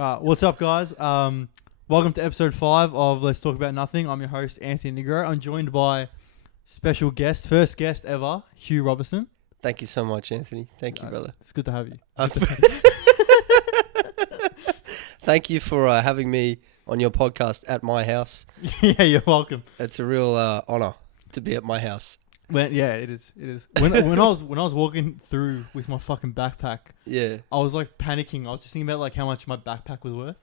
What's up, guys? Welcome to episode 5 of Let's Talk About Nothing. I'm your host, Anthony Nigro. I'm joined by special guest, first guest ever, Hugh Roberson. Thank you so much, Anthony. Thank you, brother. It's good to have you. Thank you for having me on your podcast at my house. Yeah, you're welcome. It's a real honor to be at my house. Yeah, it is. It is. When I was walking through with my fucking backpack, Yeah. I was like panicking. I was just thinking about like how much my backpack was worth.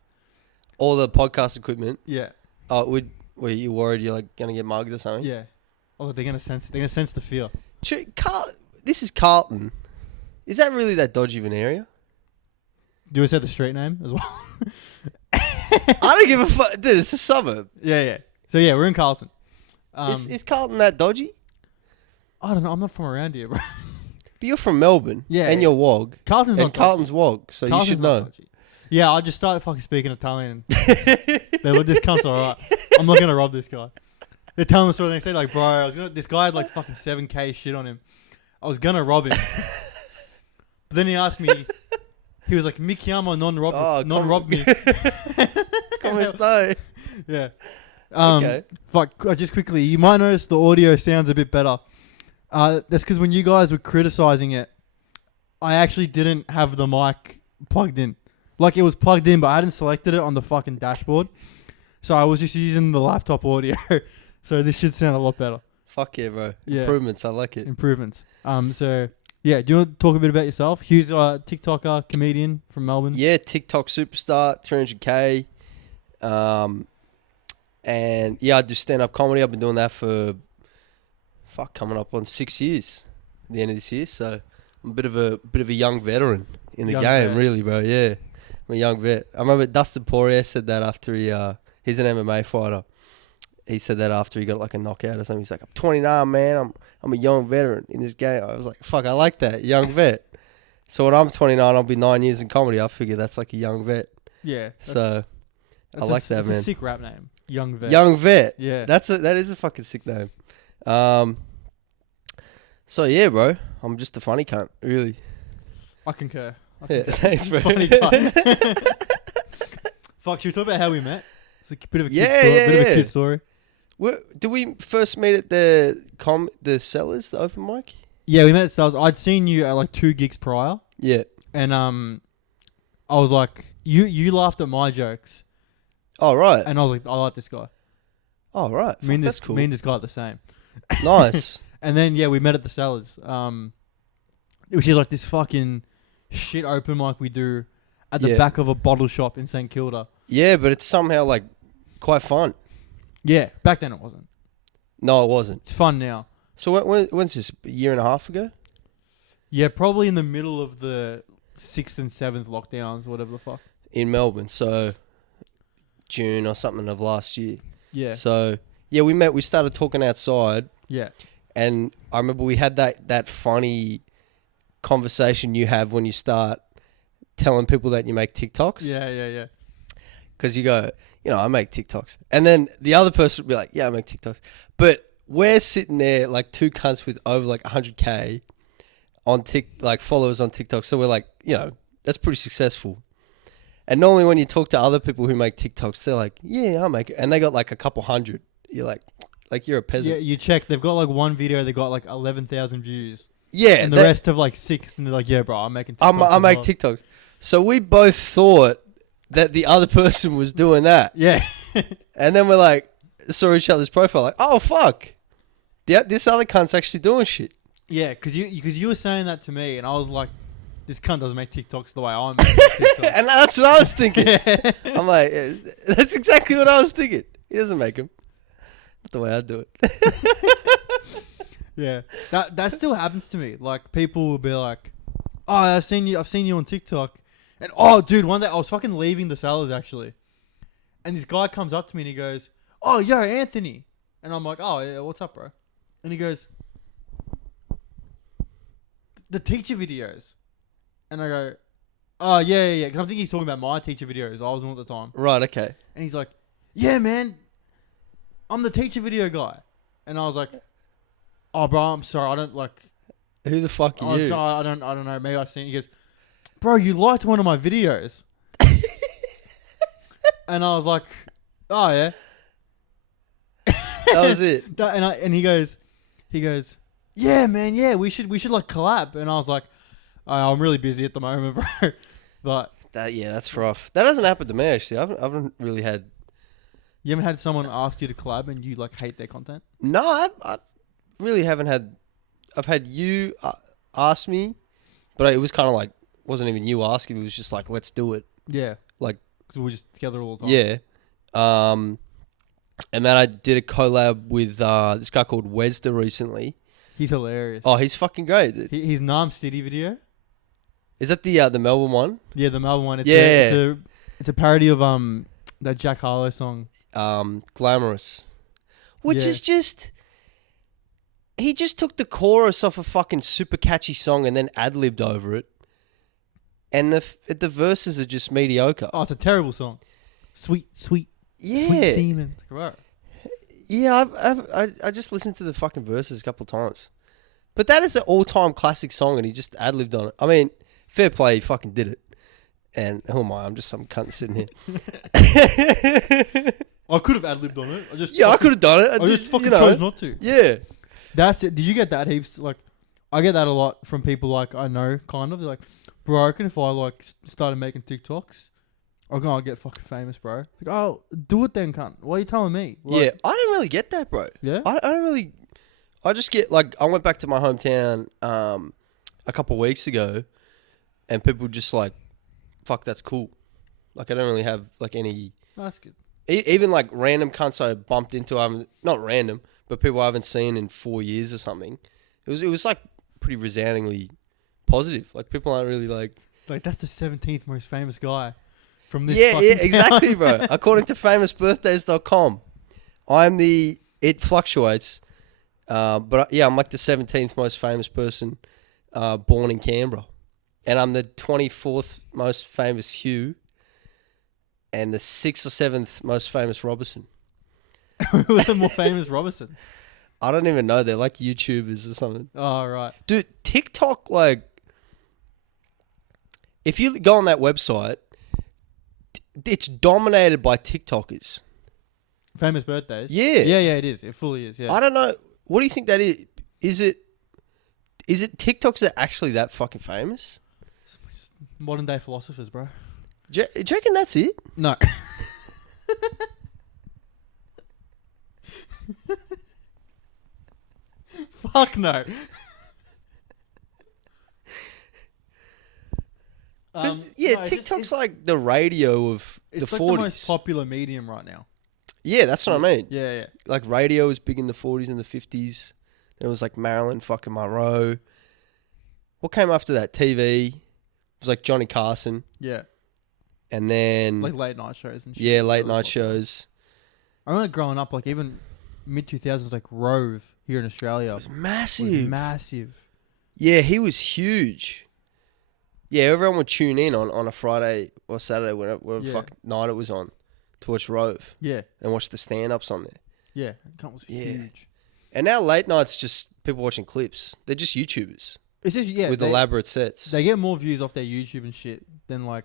All the podcast equipment. Yeah. Were you worried you're like gonna get mugged or something? Yeah. Oh, they're gonna sense the fear. This is Carlton. Is that really that dodgy of an area? Do you say the street name as well? I don't give a fuck. Dude, it's a suburb. Yeah. So yeah, we're in Carlton. Is Carlton that dodgy? I don't know. I'm not from around here, bro. But you're from Melbourne. Yeah. And you're Wog. Carlton's not Carlton's Wog, so Carlton's you should not know. dodgy. Yeah, I just started fucking speaking Italian. They're like, this cunt's alright. I'm not gonna rob this guy. They're telling the story. They say like, bro, this guy had like fucking 7K shit on him. I was gonna rob him, but then he asked me. He was like, "Mi chiamo non rob me." Come stai? Yeah. Okay. Fuck. Just quickly, you might notice the audio sounds a bit better. That's because when you guys were criticizing it, I actually didn't have the mic plugged in. Like it was plugged in, but I hadn't selected it on the fucking dashboard. So I was just using the laptop audio. So this should sound a lot better. Fuck yeah, bro. Yeah. Improvements. I like it. Improvements. So yeah, do you want to talk a bit about yourself? Hugh's a TikToker, comedian from Melbourne. Yeah, TikTok superstar, 300K. And yeah, I do stand-up comedy. I've been doing that for coming up on 6 years at the end of this year. So I'm a bit of a young veteran in the game, really, bro. Yeah. I'm a young vet. I remember Dustin Poirier said that after he's an MMA fighter. He said that after he got like a knockout or something. He's like, I'm 29, man. I'm a young veteran in this game. I was like, fuck, I like that, young vet. So when I'm 29, I'll be 9 years in comedy. I figure that's like a young vet. Yeah. So I like that, man. That's a sick rap name. Young vet. Young vet. Yeah. That is a fucking sick name. So yeah, bro. I'm just a funny cunt, really. I concur. Yeah, thanks, bro. Funny guy. Fuck, should we talk about how we met? It's a bit of a cute story. Did we first meet at the Cellars, the open mic? Yeah, we met at Cellars. I'd seen you at like 2 gigs prior. Yeah. And I was like, you laughed at my jokes. Oh, right. And I was like, I like this guy. Oh, right. That's cool. Me and this guy are the same. Nice. And then, yeah, we met at the Cellars. Which is like this fucking shit open mic we do at the back of a bottle shop in St Kilda. Yeah, but it's somehow like quite fun. Yeah, back then it wasn't. No, it wasn't. It's fun now. So when's this? A year and a half ago? Yeah, probably in the middle of the 6th and 7th lockdowns, whatever the fuck. In Melbourne, so June or something of last year. Yeah. So yeah, we started talking outside. Yeah. And I remember we had that funny conversation you have when you start telling people that you make TikToks. Yeah. Because you go, I make TikToks. And then the other person would be like, yeah, I make TikToks. But we're sitting there like 2 cunts with over like 100K on followers on TikTok. So we're like, that's pretty successful. And normally when you talk to other people who make TikToks, they're like, yeah, I make it. And they got like a couple hundred. You're like you're a peasant. Yeah, you check. They've got like one video. They got like 11,000 views. Yeah. And the rest have like 6. And they're like, yeah, bro, I'm making TikToks. I make TikToks. So we both thought that the other person was doing that. Yeah. And then we're like, saw each other's profile, like, oh, fuck. This other cunt's actually doing shit. Yeah, because you were saying that to me, and I was like, this cunt doesn't make TikToks the way I make TikToks. And that's what I was thinking. Yeah. I'm like, that's exactly what I was thinking. He doesn't make them. Not the way I do it. Yeah. That still happens to me. Like, people will be like, oh, I've seen you on TikTok. And, oh, dude, one day I was fucking leaving the Cellars, actually. And this guy comes up to me and he goes, oh, yo, Anthony. And I'm like, oh, yeah, what's up, bro? And he goes, the teacher videos. And I go, oh, yeah. Because I think he's talking about my teacher videos. I was on at the time. Right, okay. And he's like, yeah, man, I'm the teacher video guy. And I was like, oh, bro, I'm sorry. I don't like... Who the fuck are you? Sorry, I don't know. Maybe I've seen it. He goes, bro, you liked one of my videos. And I was like, oh yeah. That was it. And he goes, yeah, man, yeah, we should like collab. And I was like, oh, I'm really busy at the moment, bro. But that's rough. That doesn't happen to me actually. I haven't really had. You haven't had someone ask you to collab and you like hate their content? No, I really haven't had. I've had you ask me, but it was kind of like wasn't even you asking. It was just like, let's do it. Yeah, like because we're just together all the time. Yeah. And then I did a collab with this guy called Wesda recently. He's hilarious. Oh, he's fucking great. Dude. His Nam City video. Is that the Melbourne one? Yeah, the Melbourne one. It's it's a parody of that Jack Harlow song. Glamorous. Which is just... He just took the chorus off a fucking super catchy song and then ad-libbed over it. And the verses are just mediocre. Oh, it's a terrible song. Sweet semen. Right. Yeah, I just listened to the fucking verses a couple of times. But that is an all-time classic song and he just ad-libbed on it. I mean, fair play, he fucking did it. And who am I? I'm just some cunt sitting here. I could have ad-libbed on it. I could have done it. I just fucking chose not to. Yeah. That's it. Did you get that heaps? Like, I get that a lot from people like I know, kind of. They're like, bro, I reckon if I like started making TikToks, I'm gonna get fucking famous, bro. Like, oh, do it then, cunt. Why are you telling me? Like, yeah, I didn't really get that, bro. Yeah? I don't really... I just get, like... I went back to my hometown a couple of weeks ago and people just like, fuck, that's cool. Like, I don't really have, like, any... Oh, that's good. Even, like, random cunts I bumped into, not random, but people I haven't seen in 4 years or something. It was like, pretty resoundingly positive. Like, people aren't really, like... Like, that's the 17th most famous guy from this Yeah, fucking exactly, town. bro. According to famousbirthdays.com, I'm the... It fluctuates. But, yeah, I'm like the 17th most famous person born in Canberra. And I'm the 24th most famous Hugh. And the 6th or 7th most famous Roberson. Who are the more famous Roberson? I don't even know. They're like YouTubers or something. Oh, right. Dude, TikTok, like... If you go on that website, it's dominated by TikTokers. Famous birthdays? Yeah. Yeah, it is. It fully is, yeah. I don't know. What do you think that is? Is it TikToks that are actually that fucking famous? Modern day philosophers, bro. Do you reckon that's it? No. Fuck no. TikTok's like the radio of the 40s. It's like the most popular medium right now. Yeah, that's what I mean. Yeah. Like radio was big in the 40s and the 50s. Then it was like Marilyn fucking Monroe. What came after that? TV. It was like Johnny Carson. Yeah. And then... Like late night shows and shit. Yeah, late night shows. I remember growing up, like even mid-2000s, like Rove here in Australia. It was massive. Yeah, he was huge. Yeah, everyone would tune in on a Friday or Saturday, whatever fucking night it was on, to watch Rove. Yeah. And watch the stand-ups on there. Yeah, it was huge. And now late night's just people watching clips. They're just YouTubers. It's just, with elaborate sets. They get more views off their YouTube and shit than like...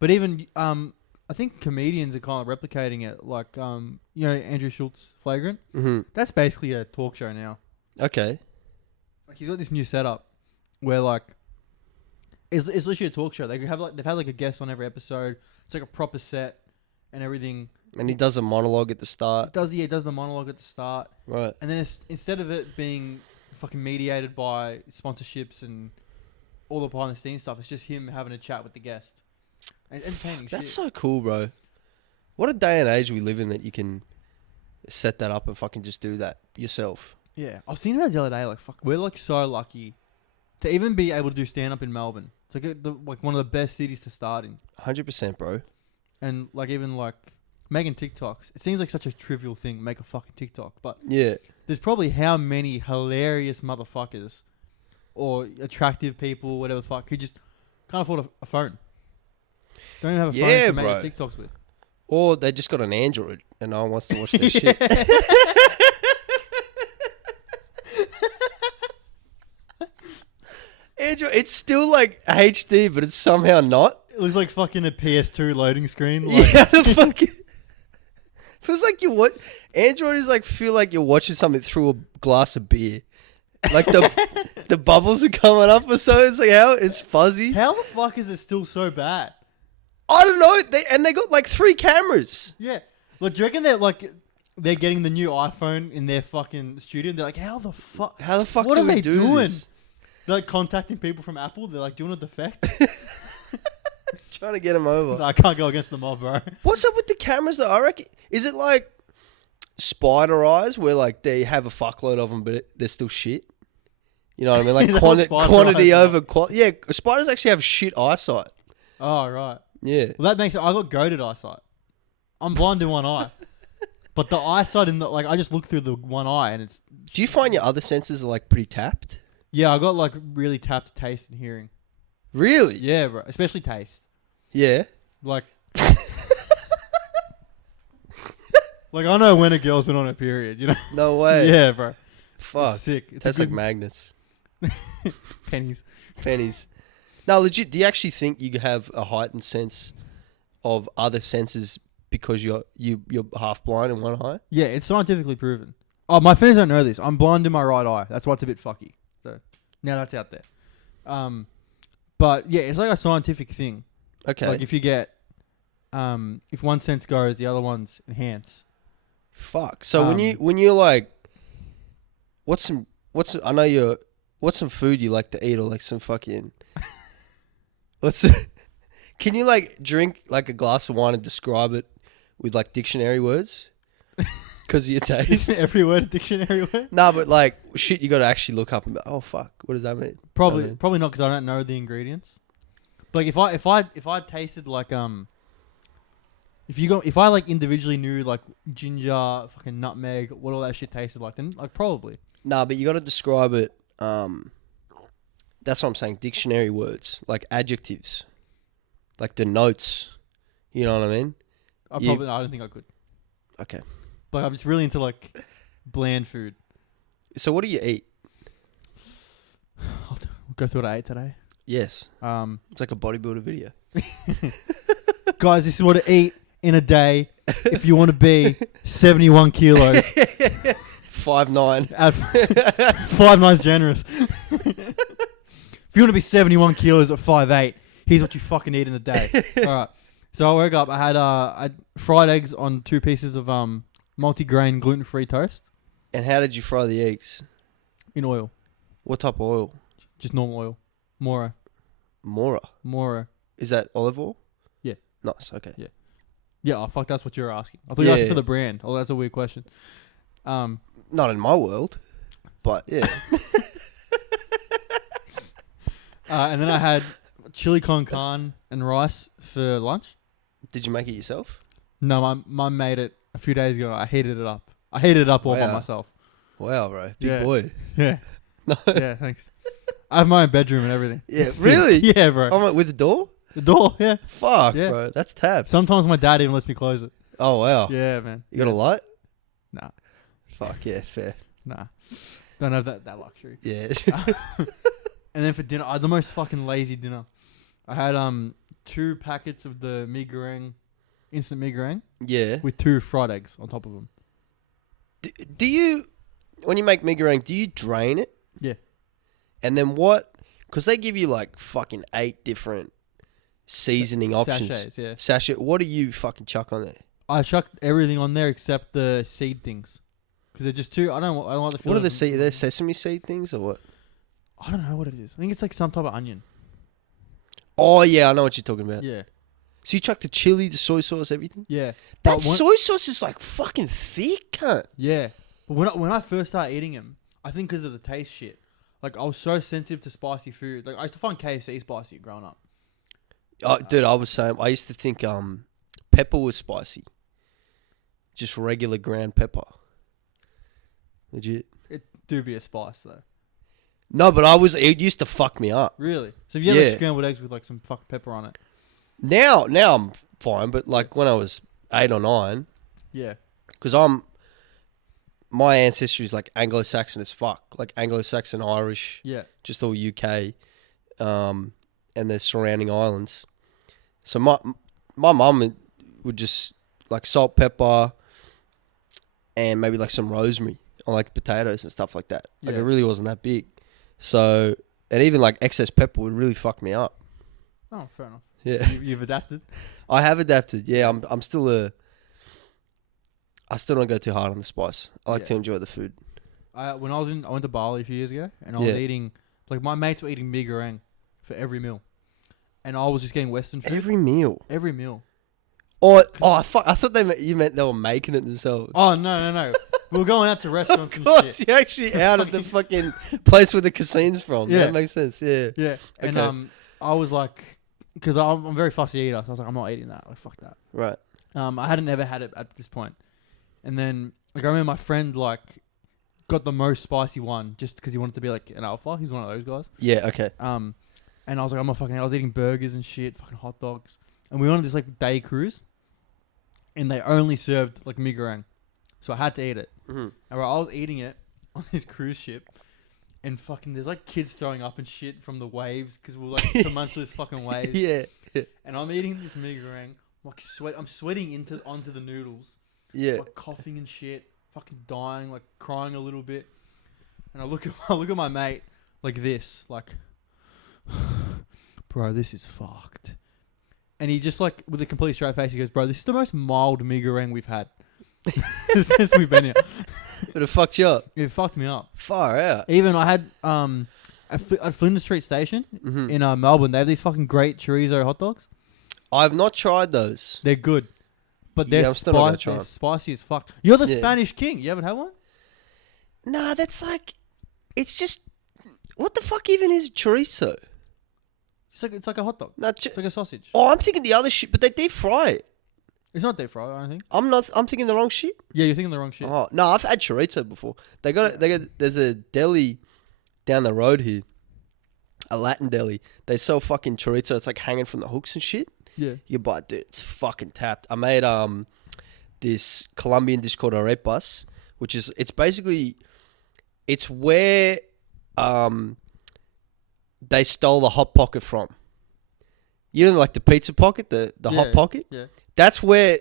But even, I think comedians are kind of replicating it. Like, Andrew Schultz, Flagrant. Mm-hmm. That's basically a talk show now. Okay. Like, he's got this new setup where, like, it's literally a talk show. They've had like a guest on every episode. It's like a proper set and everything. And he does a monologue at the start. He does the monologue at the start. Right. And then instead of it being fucking mediated by sponsorships and all the behind the scenes stuff, it's just him having a chat with the guest. That's so cool, bro. What a day and age we live in that you can set that up and fucking just do that yourself. Yeah. I was thinking about it the other day, like, fuck, we're like so lucky to even be able to do stand-up in Melbourne. It's like one of the best cities to start in. 100%, bro. And like even like making TikToks, it seems like such a trivial thing, make a fucking TikTok. But yeah, there's probably how many hilarious motherfuckers or attractive people, whatever the fuck, who just can't afford a phone. Don't even have a phone to make TikToks with. Or they just got an Android and no one wants to watch their shit. Android, it's still like HD, but it's somehow not. looks like fucking a PS2 loading screen. Like. Yeah, the fucking. Feels like you what? Android is like feel like you're watching something through a glass of beer. Like the bubbles are coming up or something. It's like how it's fuzzy. How the fuck is it still so bad? I don't know. They got like 3 cameras. Yeah. Look, do you reckon they're getting the new iPhone in their fucking studio? And they're like, how the fuck? What do are we they do doing? this? They're like contacting people from Apple. They're like, doing a defect. Trying to get them over. I can't go against the mob, bro. What's up with the cameras though? I reckon is it like spider eyes where like they have a fuckload of them but they're still shit? You know what I mean? Like Is that what spider quantity eyes over quality. Yeah, spiders actually have shit eyesight. Oh, right. Yeah. Well, that makes it. I got goated eyesight. I'm blind in one eye. But the eyesight in the, like, I just look through the one eye and it's. Do you find your other senses are like pretty tapped? Yeah, I got like really tapped taste and hearing. Really? Yeah, bro. Especially taste. Yeah. Like. Like, I know when a girl's been on her period, you know? No way. Yeah, bro. Fuck. It's sick. It's Tastes a like good magnets. pennies. Pennies. No, legit. Do you actually think you have a heightened sense of other senses because you're half blind in one eye? Yeah, it's scientifically proven. Oh, my fans don't know this. I'm blind in my right eye. That's why it's a bit fucky. So now that's out there. But yeah, it's like a scientific thing. Okay. Like if you get, if one sense goes, the other one's enhanced. Fuck. So when you're like, what's some food you like to eat or like some fucking, can you like drink like a glass of wine and describe it with like dictionary words? Because of your taste. Isn't every word a dictionary word? Nah, but like shit, you got to actually look up and be, oh fuck, what does that mean? Probably, You know what I mean? probably not because I don't know the ingredients. Like if I tasted like if I like individually knew like ginger, fucking nutmeg, what all that shit tasted like, then like probably. Nah, but you got to describe it. That's what I'm saying. Dictionary words like adjectives, like denotes. You know what I mean? I don't think I could. Okay. But I'm just really into like bland food. So what do you eat? I'll go through what I ate today. Yes. It's like a bodybuilder video. Guys, this is what I eat in a day if you want to be 71 kilos. 5'9". At 5'9's generous. If you want to be 71 kilos at 5'8", here's what you fucking eat in a day. All right. So I woke up. I had fried eggs on 2 pieces of multi-grain gluten-free toast. And how did you fry the eggs? In oil. What type of oil? Just normal oil. Mora. Is that olive oil? Yeah. Nice. Okay. Yeah. Yeah, oh, fuck, that's what you're asking. I thought you were asking for the brand. Oh, that's a weird question. Not in my world, but yeah. And then I had chili con carne and rice for lunch. Did you make it yourself? No, my mum made it a few days ago. I heated it up. All by myself. Wow, bro. Big boy. Yeah. No. Yeah, thanks. I have my own bedroom and everything. Yeah, It's really? sick. Yeah, bro. Oh, with the door? The door, yeah. Fuck, Yeah. bro. That's tab. Sometimes my dad even lets me close it. Oh, wow. Yeah, man. You got a light? Nah. Fuck, yeah, fair. Nah. Don't have that luxury. Yeah. And then for dinner, I had the most fucking lazy dinner. I had 2 packets of the mee goreng, instant mee goreng, Yeah. with 2 fried eggs on top of them. Do you, when you make mee goreng, do you drain it? Yeah. And then what? Because they give you like fucking 8 different seasoning options. Sachets, yeah. Sachet. What do you fucking chuck on there? I chucked everything on there except the seed things. Because they're just too... I don't like the feeling. What are the seed? They're sesame seed things or what? I don't know what it is. I think it's like some type of onion. Oh, yeah. I know what you're talking about. Yeah. So you chuck the chili, the soy sauce, everything? Yeah. That soy sauce is like fucking thick, cunt. Yeah. But when I first started eating them, I think because of the taste shit, like I was so sensitive to spicy food. Like I used to find KFC spicy growing up. Oh, dude, I was saying, I used to think pepper was spicy. Just regular ground pepper. Legit. It do be a spice though. No, but it used to fuck me up. Really? So if you had like Yeah. scrambled eggs with like some fucking pepper on it. Now I'm fine, but like when I was 8 or 9, Yeah. because my ancestry is like Anglo-Saxon as fuck, like Anglo-Saxon, Irish, Yeah. just all UK, and the surrounding islands. So my mum would just like salt, pepper, and maybe like some rosemary on like potatoes and stuff like that. Like it really wasn't that big. So, and even like excess pepper would really fuck me up. Oh, fair enough. Yeah. You've adapted. I have adapted. Yeah, I'm still I still don't go too hard on the spice. I like to enjoy the food. I went to Bali a few years ago, and I was eating, like, my mates were eating mee goreng for every meal, and I was just getting Western food. Every meal. Oh, fuck! I thought you meant they were making it themselves. Oh no! We were going out to restaurants Of course, and shit. you're actually out of the fucking place where the casino's from. Yeah. That makes sense. Yeah. Yeah, and Okay. I was like, because I'm a very fussy eater, so I was like, I'm not eating that. Like, fuck that. Right. I hadn't ever had it at this point, and then like I remember my friend like got the most spicy one just because he wanted to be like an alpha. He's one of those guys. Yeah. Okay. And I was like, I was eating burgers and shit, fucking hot dogs, and we went on this like day cruise, and they only served like mee goreng, so I had to eat it. Mm-hmm. And I was eating it on this cruise ship, and fucking there's like kids throwing up and shit from the waves because we were like to munch those fucking waves. Yeah. And I'm eating this mee goreng, like I'm sweating onto the noodles. Yeah. Like coughing and shit, fucking dying, like crying a little bit. And I look at my mate like this, like, bro, this is fucked. And he just like with a complete straight face, he goes, bro, this is the most mild mee goreng we've had since we've been here. But it fucked you up. It fucked me up. Far out. Even I had at Flinders Street Station in Melbourne, they have these fucking great chorizo hot dogs. I've not tried those. They're good, but they're, I'm still not gonna try they're them. spicy as fuck. You're the Spanish king. You haven't had one? Nah, that's like, it's just, what the fuck even is chorizo? It's like a hot dog. No, It's like a sausage. I'm thinking the other shit, but they deep fry it. It's not deep fried, I don't think. I'm thinking the wrong shit. Yeah, you're thinking the wrong shit. Oh no, I've had chorizo before. There's a deli down the road here, a Latin deli. They sell fucking chorizo. It's like hanging from the hooks and shit. Yeah. You buy it, dude. It's fucking tapped. I made this Colombian dish called arepas, which is it's where they stole the hot pocket from. You know, like the pizza pocket, the hot pocket. Yeah. That's where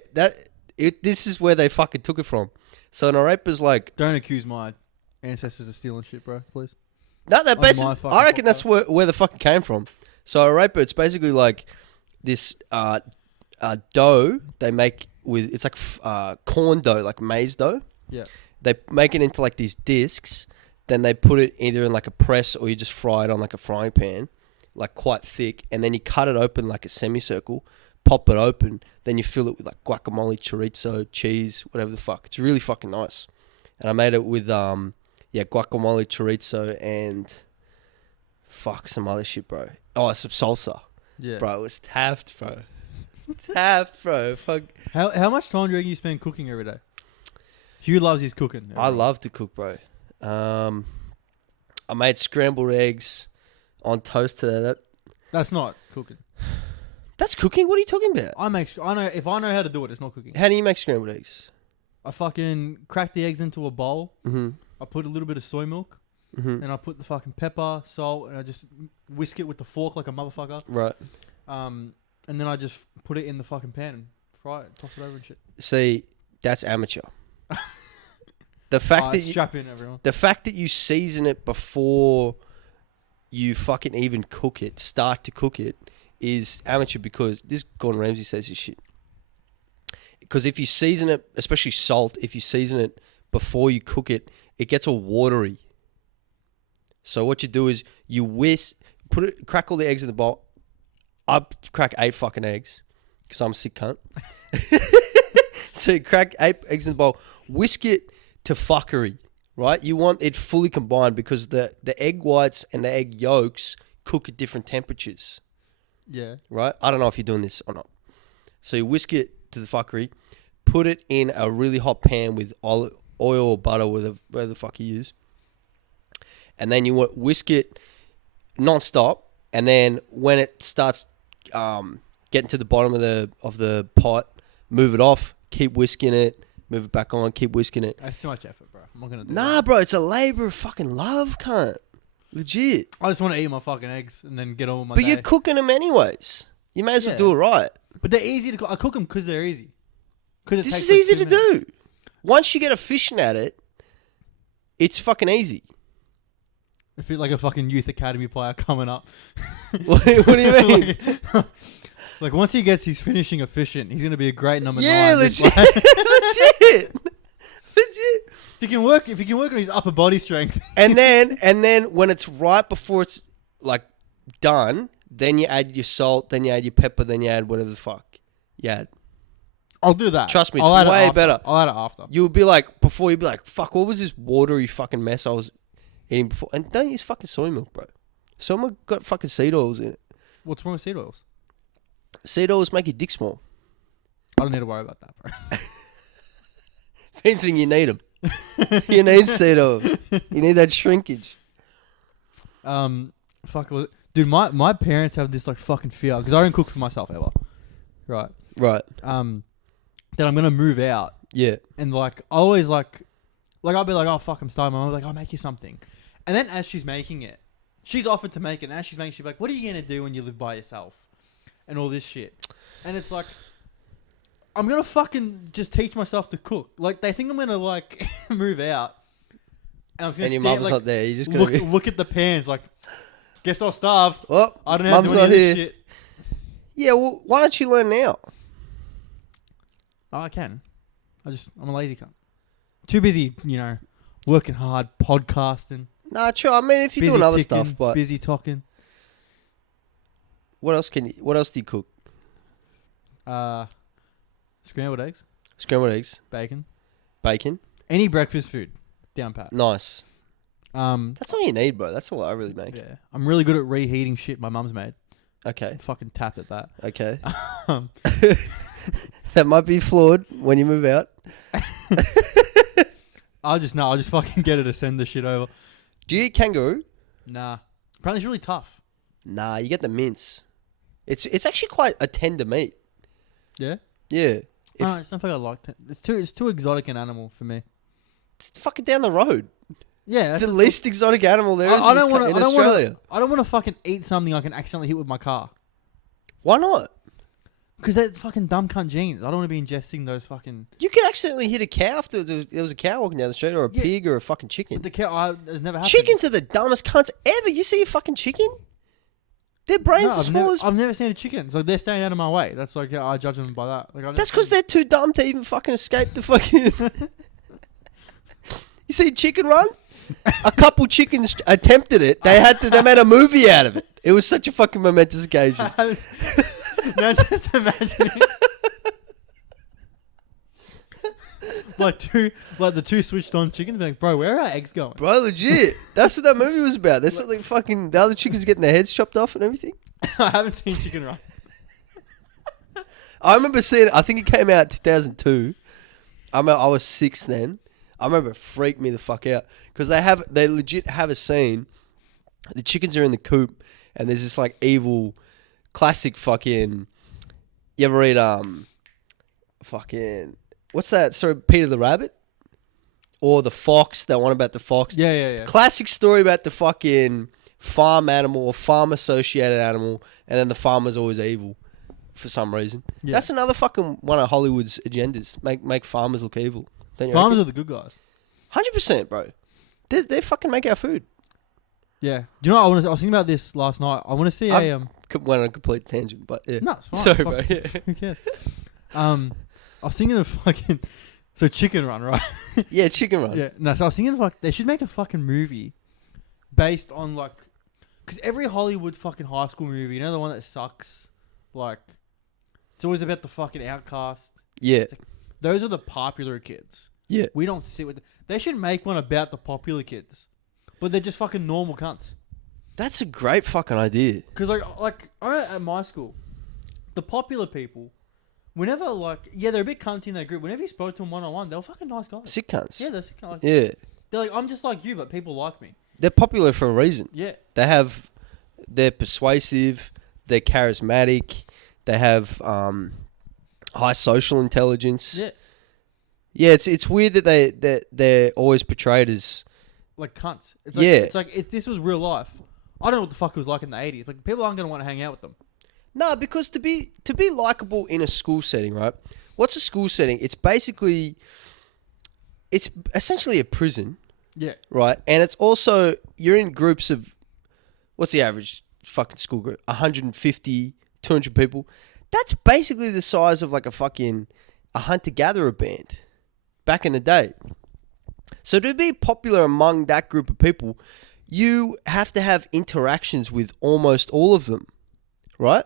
this is where they fucking took it from. So an arepa's like, Don't accuse my ancestors of stealing shit, bro. Please. no, that On basically, my fucking I reckon that's podcast. where the fucking came from. So arepa, it's basically like this dough they make with, it's like corn dough, like maize dough. Yeah. They make it into like these discs. Then they put it either in like a press or you just fry it on like a frying pan, like quite thick. And then you cut it open like a semicircle, pop it open. Then you fill it with like guacamole, chorizo, cheese, whatever the fuck. It's really fucking nice. And I made it with guacamole, chorizo, and fuck some other shit, bro. Oh, some salsa. Yeah. Bro, it was tapped, bro. Tapped, bro. Fuck. How much time do you reckon you spend cooking every day? Hugh loves his cooking. I love to cook, bro. I made scrambled eggs on toast today. That's not cooking. That's cooking? What are you talking about? If I know how to do it, it's not cooking. How do you make scrambled eggs? I fucking crack the eggs into a bowl. Mm-hmm. I put a little bit of soy milk. Mm-hmm. And I put the fucking pepper, salt, and I just whisk it with the fork like a motherfucker. Right. And then I just put it in the fucking pan and fry it, toss it over and shit. See, that's amateur. The fact that strap in, everyone. the fact that you season it before you fucking even start to cook it, is amateur, because this Gordon Ramsay says his shit. Because if you season it, especially salt, if you season it before you cook it, it gets all watery. So what you do is you crack all the eggs in the bowl. I crack 8 fucking eggs because I'm a sick cunt. So you crack 8 eggs in the bowl, whisk it to fuckery, right? You want it fully combined because the egg whites and the egg yolks cook at different temperatures. Yeah. Right? I don't know if you're doing this or not. So you whisk it to the fuckery, put it in a really hot pan with oil or butter, whatever the fuck you use. And then you whisk it non-stop. And then when it starts getting to the bottom of the pot, move it off, keep whisking it, move it back on, keep whisking it. That's too much effort, bro. I'm not going to do Nah, that. bro, it's a labor of fucking love, cunt. Legit. I just want to eat my fucking eggs and then get on with my But day. you're cooking them anyways. You may as well do it right. But they're easy to cook. I cook them because they're easy. Because This is easy to do. Once you get efficient at it, it's fucking easy. I feel like a fucking youth academy player coming up. What do you mean? like once he gets his finishing efficient, he's gonna be a great number 9. Yeah, legit. Legit. If he can work on his upper body strength. and then when it's right before it's like done, then you add your salt, then you add your pepper, then you add whatever the fuck you add. I'll do that. Trust me, it's way better. I'll add it after. You'll be like, before you'll be like, fuck, what was this watery fucking mess I was eating before? And don't use fucking soy milk, bro. Soy milk got fucking seed oils in it. What's wrong with seed oils? Seed oils make your dick small. I don't need to worry about that, bro. If anything, you need them. You need seed oils. You need that shrinkage. Dude, my parents have this like fucking fear because I don't cook for myself ever. Right. That I'm gonna move out. Yeah. And like I always like I'll be like, oh fuck, I'm starving. I'm like, I'll make you something. And then as she's making it, she's offered to make it. And as she's making it, she's like, what are you gonna do when you live by yourself? And all this shit. And it's like, I'm gonna fucking just teach myself to cook. Like they think I'm gonna like move out. And I'm just gonna your mum's not there. You just look at the pans. Like, guess I'll starve. Oh, I don't know how to do any of this shit. Yeah, well, why don't you learn now? Oh, I can. I'm a lazy cunt. Too busy, working hard, podcasting. Nah, true. I mean, if you're doing other stuff, but busy talking. What else do you cook? Scrambled eggs. Scrambled eggs. Bacon. Any breakfast food. Down pat. Nice. That's all you need, bro. That's all I really make. Yeah. I'm really good at reheating shit my mum's made. Okay. I'm fucking tapped at that. Okay. That might be flawed when you move out. I'll just fucking get her to send the shit over. Do you eat kangaroo? Nah. Apparently it's really tough. Nah, you get the mince. It's actually quite a tender meat. Yeah? Yeah. I just don't think I like it. It's too exotic an animal for me. It's fucking down the road. Yeah. It's the least exotic animal there is in Australia. I don't want to fucking eat something I can accidentally hit with my car. Why not? Because they're fucking dumb cunt genes. I don't want to be ingesting those fucking... You could accidentally hit a cow if there was a cow walking down the street, or a pig, or a fucking chicken. But the cow... It's never happened. Chickens are the dumbest cunts ever. You see a fucking chicken? Their brains are small as... I've never seen a chicken. So they're staying out of my way. That's like, I judge them by that. Like, that's because they're too dumb to even fucking escape the fucking... You see Chicken Run? A couple chickens attempted it. They made a movie out of it. It was such a fucking momentous occasion. Now just imagine the two switched on chickens being like, bro, where are our eggs going? Bro, legit. That's what that movie was about. That's what like fucking the other chickens getting their heads chopped off and everything. I haven't seen Chicken Run. I remember seeing it. I think it came out 2002. I was 6 then. I remember it freaked me the fuck out because they legit have a scene. The chickens are in the coop and there's this like evil classic fucking... You ever read fucking... What's that? Sorry, Peter the Rabbit? Or the fox, that one about the fox? Yeah. Classic story about the fucking farm animal or farm associated animal, and then the farmer's always evil for some reason. Yeah. That's another fucking one of Hollywood's agendas. Make farmers look evil. Farmers are the good guys. 100%, bro. They fucking make our food. Yeah. Do you know what I was thinking about this last night. I want to see went on a complete tangent, but yeah. No, it's fine. Sorry, bro. Yeah. Who cares? I was thinking of fucking... So Chicken Run, right? Yeah, Chicken Run. Yeah. No, so I was thinking of like... They should make a fucking movie based on like... Because every Hollywood fucking high school movie, you know the one that sucks? Like... It's always about the fucking outcast. Yeah. Like, those are the popular kids. Yeah. We don't sit with... They should make one about the popular kids. But they're just fucking normal cunts. That's a great fucking idea. Because like at my school, the popular people, whenever they're a bit cunty in their group. Whenever you spoke to them one-on-one, they were fucking nice guys. Sick cunts. Yeah, they're sick cunts. Yeah. They're like, I'm just like you, but people like me. They're popular for a reason. Yeah. They're persuasive. They're charismatic. They have high social intelligence. Yeah. Yeah, it's weird that they're always portrayed as like cunts. It's like, this was real life. I don't know what the fuck it was like in the 80s. Like people aren't gonna want to hang out with them. No, because to be likable in a school setting, right? What's a school setting? It's essentially a prison, Yeah. right? And it's also, you're in groups of, what's the average fucking school group? 150, 200 people. That's basically the size of like a hunter-gatherer band back in the day. So to be popular among that group of people, you have to have interactions with almost all of them, right?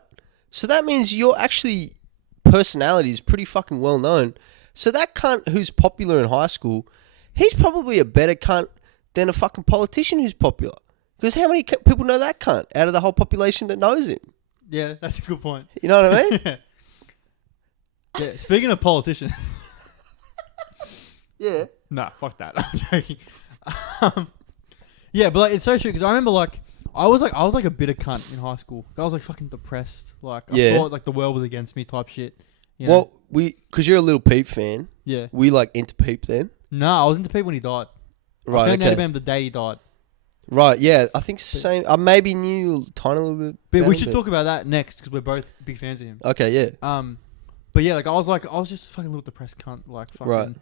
So that means your actually personality is pretty fucking well known. So that cunt who's popular in high school, he's probably a better cunt than a fucking politician who's popular. Because how many people know that cunt out of the whole population that knows him? Yeah, that's a good point. You know what I mean? Yeah. Speaking of politicians. Yeah. Nah, fuck that. I'm joking. Yeah, but like, it's so true because I remember like I was like a bitter cunt in high school. I was like fucking depressed. Like I thought like the world was against me type shit. You know? Well, because you're a little Peep fan. Yeah. We like into Peep then. No, I was into Peep when he died. Right. I found out about him the day he died. Right. Yeah. I think same. I maybe knew a tiny little bit. But we should talk about that next because we're both big fans of him. Okay. Yeah. But yeah, like I was just a fucking little depressed cunt. Like fucking. Right.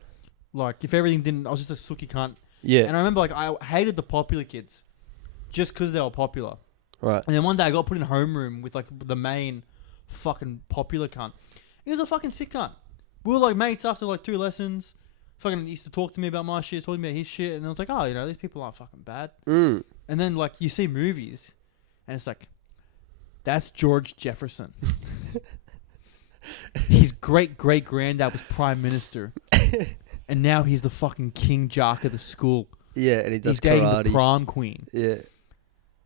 Like if everything didn't, I was just a sooky cunt. Yeah. And I remember like I hated the popular kids, just because they were popular. Right. And then one day I got put in homeroom with like the main fucking popular cunt. He was a fucking sick cunt. We were like mates after like 2 lessons. Fucking used to talk to me about my shit, talking about his shit, and I was like, oh, you know, these people aren't fucking bad. Mm. And then like you see movies, and it's like, that's George Jefferson. His great granddad was prime minister, and now he's the fucking king jock of the school. Yeah, and he's dating karate. the prom queen. Yeah.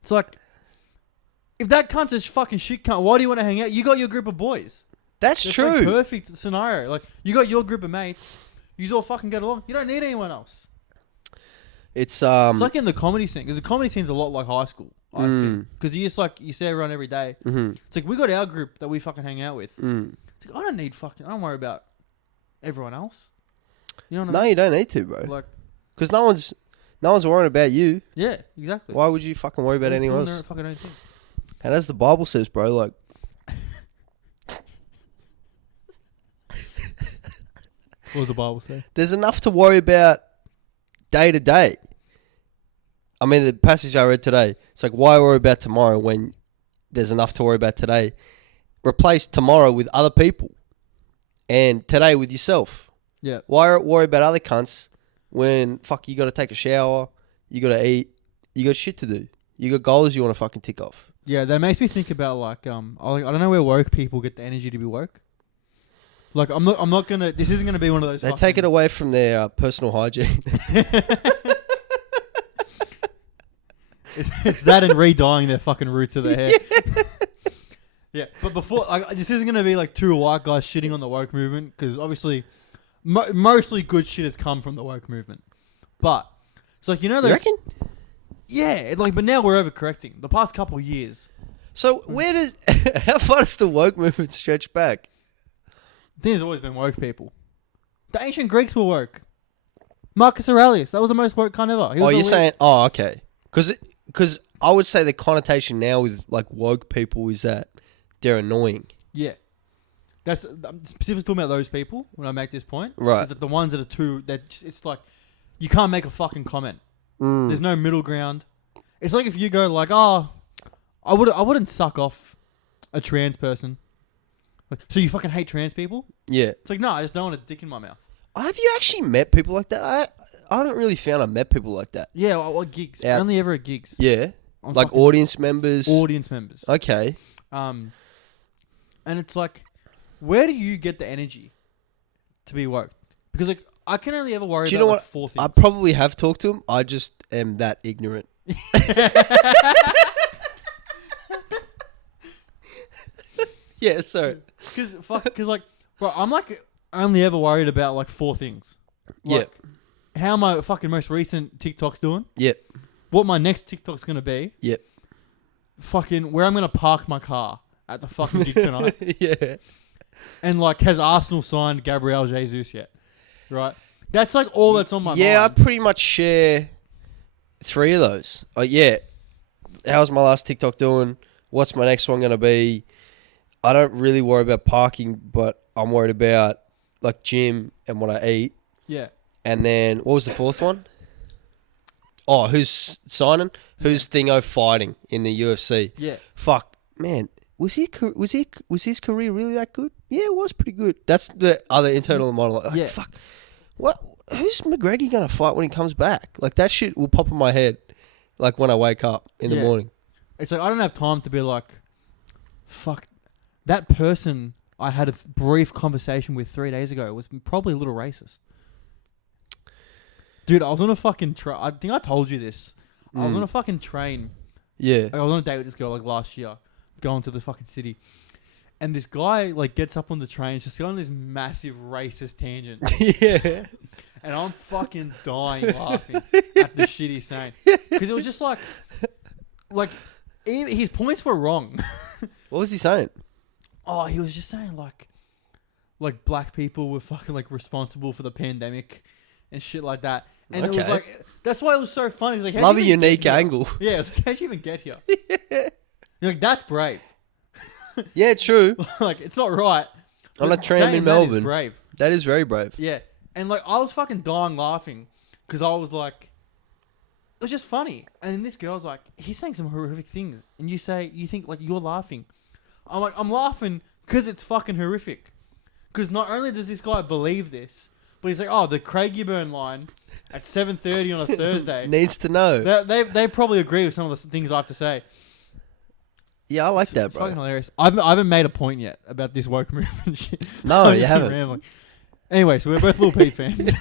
It's like, if that cunt's a fucking shit cunt, why do you want to hang out? You got your group of boys. That's true. Like perfect scenario. Like you got your group of mates. You all fucking get along. You don't need anyone else. It's like in the comedy scene, because the comedy scene's a lot like high school. I think because you just like you see everyone every day. Mm-hmm. It's like we got our group that we fucking hang out with. Mm. It's like I don't worry about everyone else. You know what I No, mean? you don't need to, bro. Like, because no one's worrying about you. yeah, exactly. Why would you fucking worry about They're anyone doing else? their fucking own thing. And as the Bible says, bro, like. What does the Bible say? There's enough to worry about day to day. I mean, the passage I read today, it's like, why worry about tomorrow when there's enough to worry about today? Replace tomorrow with other people and today with yourself. Yeah. Why worry about other cunts when, fuck, you got to take a shower, you got to eat, you got shit to do. You got goals you want to fucking tick off. Yeah, that makes me think about like, I don't know where woke people get the energy to be woke. Like, I'm not gonna. This isn't gonna be one of those. They take it away from their personal hygiene. it's that and re-dyeing their fucking roots of their hair. Yeah, but before, like, this isn't gonna be like 2 white guys shitting on the woke movement because obviously, mostly good shit has come from the woke movement. But it's like, you know, You reckon? Yeah, but now we're overcorrecting. The past couple of years. So how far does the woke movement stretch back? There's always been woke people. The ancient Greeks were woke. Marcus Aurelius, that was the most woke cunt ever. Oh, you're saying... Oh, okay. Because I would say the connotation now with like woke people is that they're annoying. Yeah. I'm specifically talking about those people when I make this point. Right. Is that the ones that are too... It's like, you can't make a fucking comment. There's no middle ground. It's like if you go like, oh, I wouldn't suck off a trans person. Like, so you fucking hate trans people? Yeah. It's like, no, I just don't want a dick in my mouth. Have you actually met people like that? I haven't really found I met people like that. Yeah, what gigs? Yeah. Only ever at gigs. Yeah. Like audience members? Audience members. Okay. And it's like, where do you get the energy to be woke? Because like, I can only ever worry about like 4 things. I probably have talked to them. I just am that ignorant. Yeah, sorry. Because like, bro, I'm like only ever worried about like 4 things. Like, how my fucking most recent TikTok's doing. Yep. What my next TikTok's gonna be. Yep. Fucking where I'm gonna park my car at the fucking gig tonight. Yeah. And like, has Arsenal signed Gabriel Jesus yet? Right. That's like all that's on my mind. Yeah, I pretty much share 3 of those. Yeah. How's my last TikTok doing? What's my next one gonna be? I don't really worry about parking, but I'm worried about like gym and what I eat. Yeah. And then what was the fourth one? Oh, who's signing? Who's Thingo fighting in the UFC? Yeah. Fuck, man. Was his career really that good? Yeah, it was pretty good. That's the other internal monologue. Like, Yeah. fuck. What? Who's McGregor gonna fight when he comes back? Like that shit will pop in my head, like when I wake up in the morning. It's like I don't have time to be like, fuck, that person I had a brief conversation with 3 days ago was probably a little racist. Dude, I was on a fucking train. I think I told you this. I was on a fucking train. Yeah. Like, I was on a date with this girl like last year, going to the fucking city. And this guy like gets up on the train, just going on this massive racist tangent. Yeah. And I'm fucking dying laughing at the shit he's saying. Because it was just like his points were wrong. What was he saying? Oh, he was just saying like black people were fucking like responsible for the pandemic and shit like that. And it was like, that's why it was so funny. It was like, love a unique angle. Yeah, it was like, how'd you even get here? You're like, that's brave. Yeah, true. Like, it's not right. On a tram in Melbourne. That is brave. That is very brave. Yeah. And like, I was fucking dying laughing because I was like, it was just funny. And then this girl's like, he's saying some horrific things. And you think like you're laughing. I'm like, I'm laughing because it's fucking horrific. Because not only does this guy believe this, but he's like, oh, the Craigieburn line at 7:30 on a Thursday. Needs to know. They probably agree with some of the things I have to say. Yeah, I like that, It's bro. fucking hilarious. I haven't made a point yet about this woke movement shit. No, you haven't. Rambling. Anyway, so we're both Lil Peep fans.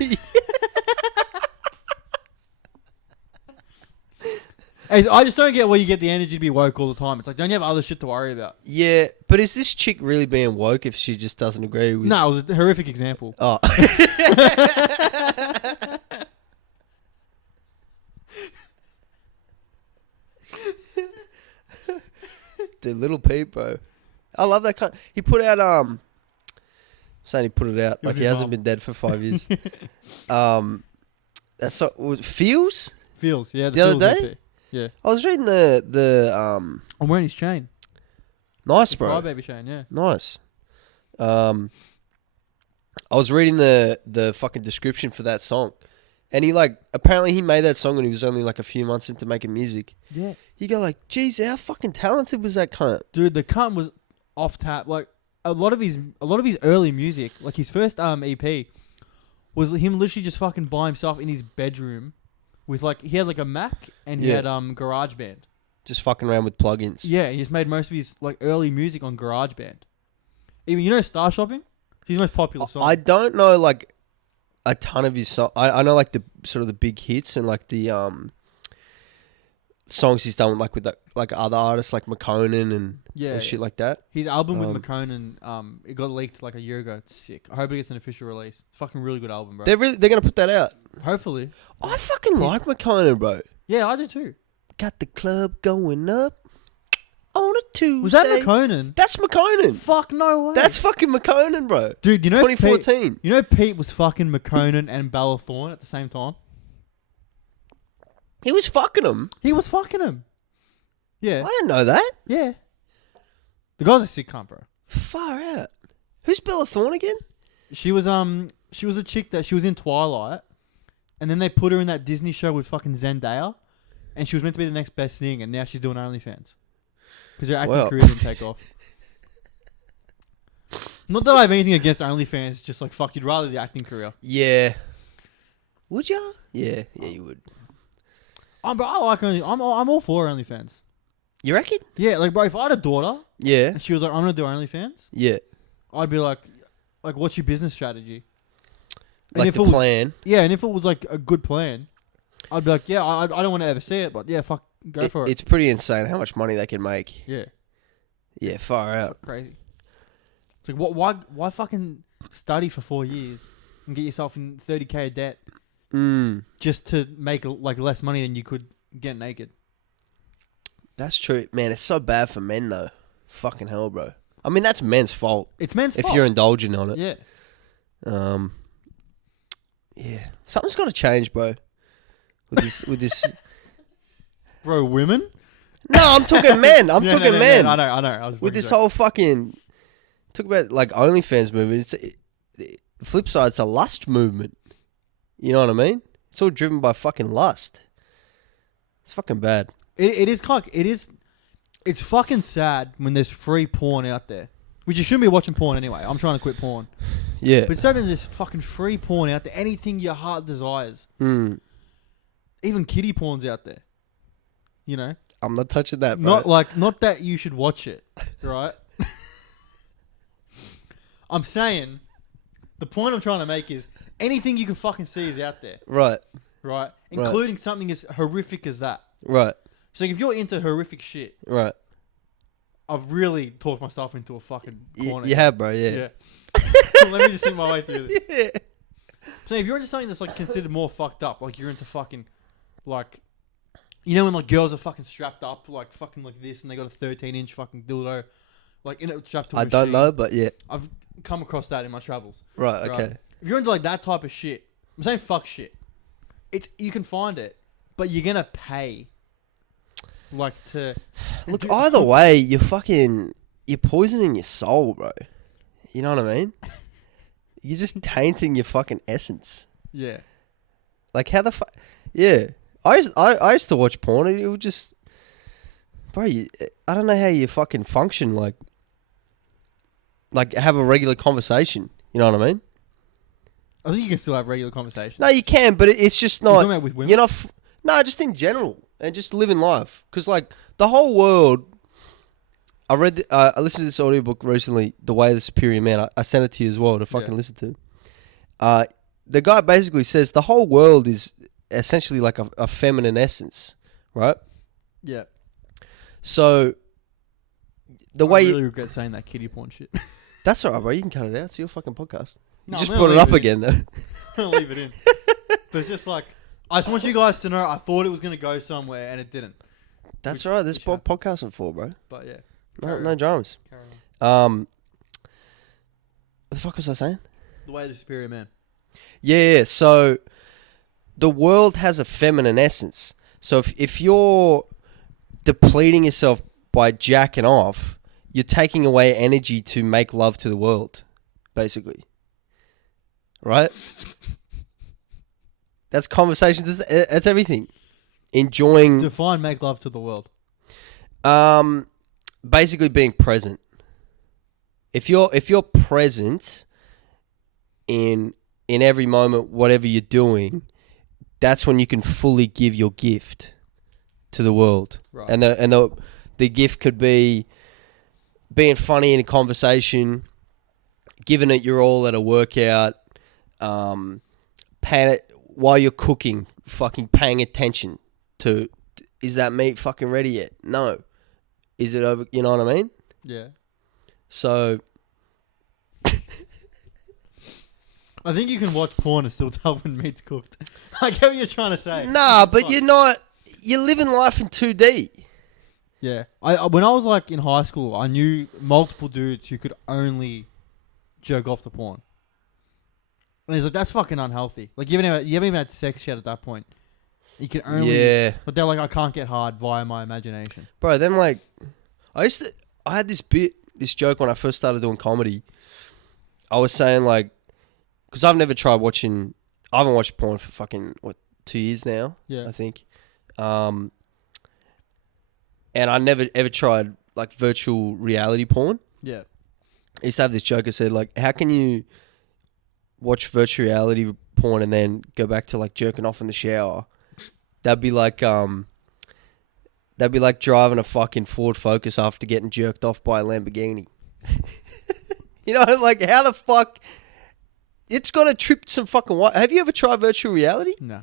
Hey, I just don't get where you get the energy to be woke all the time. It's like, don't you have other shit to worry about? Yeah, but is this chick really being woke if she just doesn't agree with... No, it was a horrific example. Oh. The Little Peep, bro. I love that kind. He put out I'm saying he put it out like he hasn't been dead for 5 years. That's Feels? Feels, yeah. The other day? EP. Yeah. I was reading the I'm wearing his chain. Nice, bro. My baby chain, yeah. Nice. I was reading the fucking description for that song. And he apparently he made that song when he was only like a few months into making music. Yeah. You go like, geez, how fucking talented was that cunt? Dude, the cunt was off tap. Like a lot of his early music, like his first EP, was him literally just fucking by himself in his bedroom with he had like a Mac and he had GarageBand. Just fucking around with plugins. Yeah, he just made most of his early music on GarageBand. Even Star Shopping? It's his most popular song. I don't know a ton of his songs. I know the sort of the big hits and the songs he's done with other artists like McConan and shit like that. His album with McConan, it got leaked a year ago. It's sick. I hope it gets an official release. It's fucking really good album, bro. They're gonna put that out. Hopefully. I fucking like McConan, bro. Yeah, I do too. Got the club going up on a Tuesday. Was that McConan? That's McConan. Fuck, no way. That's fucking McConan, bro. Dude, 2014. Pete was fucking McConan and Bella Thorne at the same time? He was fucking him. He was fucking him. Yeah. I didn't know that. Yeah. The guy's a sick cunt, bro. Far out. Who's Bella Thorne again? She was a chick that she was in Twilight, and then they put her in that Disney show with fucking Zendaya, and she was meant to be the next best thing, and now she's doing OnlyFans because her acting career didn't take off. Not that I have anything against OnlyFans, just fuck, you'd rather the acting career. Yeah. Would you? Yeah, you would. Bro, I like I'm all for OnlyFans. You reckon? Yeah, bro, if I had a daughter, yeah, and she was like, I'm gonna do OnlyFans, yeah, I'd be like, what's your business strategy? And if the plan. Yeah, and if it was a good plan, I'd be like, yeah, I don't want to ever see it, but yeah, fuck, go for it. It's pretty insane how much money they can make. Yeah. Yeah, it's far out. Crazy. It's why fucking study for 4 years and get yourself in 30K of debt just to make less money than you could get naked? That's true. Man, it's so bad for men though. Fucking hell, bro. I mean, that's men's fault. It's men's fault. If you're indulging on it. Yeah. Yeah. Something's got to change, bro. With this. Bro, women? No, I'm talking men. I'm talking men. I know. I was with this whole fucking Talk about like OnlyFans movement. The flip side, it's a lust movement. You know what I mean? It's all driven by fucking lust. It's fucking bad. It's fucking sad when there's free porn out there. Which you shouldn't be watching porn anyway. I'm trying to quit porn. Yeah. But it's sad that there's fucking free porn out there. Anything your heart desires. Mm. Even kiddie porn's out there. You know? I'm not touching that, bro. Not that you should watch it. Right? I'm saying, the point I'm trying to make is, anything you can fucking see is out there. Right. Right? Including something as horrific as that. Right. So if you're into horrific shit, right, I've really talked myself into a fucking corner. You have, bro. Yeah. Let me just think my way through this. Yeah. So if you're into something that's like considered more fucked up, like you're into fucking, like, you know when like girls are fucking strapped up, like fucking like this, and they got a 13-inch fucking dildo, like in it strapped to a machine. don't know, but yeah, I've come across that in my travels. Right. Okay. If you're into like that type of shit, I'm saying fuck shit. You can find it, but you're gonna pay. Like to look, either way, you're poisoning your soul, bro. You know what I mean? You're just tainting your fucking essence. Yeah. Like how the fuck? Yeah. I used to watch porn. It would just, bro. I don't know how you fucking function. Like have a regular conversation. You know what I mean? I think you can still have regular conversations. No, you can, but it's just not. You're talking about with women? You're not. No, just in general. And just living life. Because, like, the whole world... I listened to this audiobook recently, The Way of the Superior Man. I sent it to you as well to fucking listen to. The guy basically says the whole world is essentially like a feminine essence, right? Yeah. So, I really regret saying that kiddie porn shit. That's all right, bro. You can cut it out. It's your fucking podcast. No, you just brought it up again, though. I'm going to leave it in. But it's just like... I just want you guys to know I thought it was going to go somewhere and it didn't. That's right. This podcasting for, bro. But yeah. No dramas. Carry on. What the fuck was I saying? The Way of the Superior Man. Yeah. So the world has a feminine essence. So if you're depleting yourself by jacking off, you're taking away energy to make love to the world, basically. Right? That's conversation. That's everything. Enjoying. Define make love to the world. Basically being present. If you're present in every moment, whatever you're doing, that's when you can fully give your gift to the world. Right. And the gift could be being funny in a conversation, giving it your all at a workout, paying it while you're cooking, fucking paying attention to, is that meat fucking ready yet? No. Is it over? You know what I mean? Yeah. So. I think you can watch porn and still tell when meat's cooked. I get what you're trying to say. Nah, but you're living life in 2D. Yeah. When I was like in high school, I knew multiple dudes who could only jerk off to porn. And he's like, that's fucking unhealthy. Like, you haven't even had sex yet at that point. You can only... Yeah. But they're like, I can't get hard via my imagination. Bro, then like... I had this joke when I first started doing comedy. I was saying like... Because I've never tried watching... I haven't watched porn for fucking, 2 years now? Yeah. I think. And I never ever tried like virtual reality porn. Yeah. I used to have this joke. I said like, how can you... watch virtual reality porn and then go back to like jerking off in the shower? That'd be like driving a fucking Ford Focus after getting jerked off by a Lamborghini. You know, like how the fuck? It's got to trip some fucking. Have you ever tried virtual reality? No.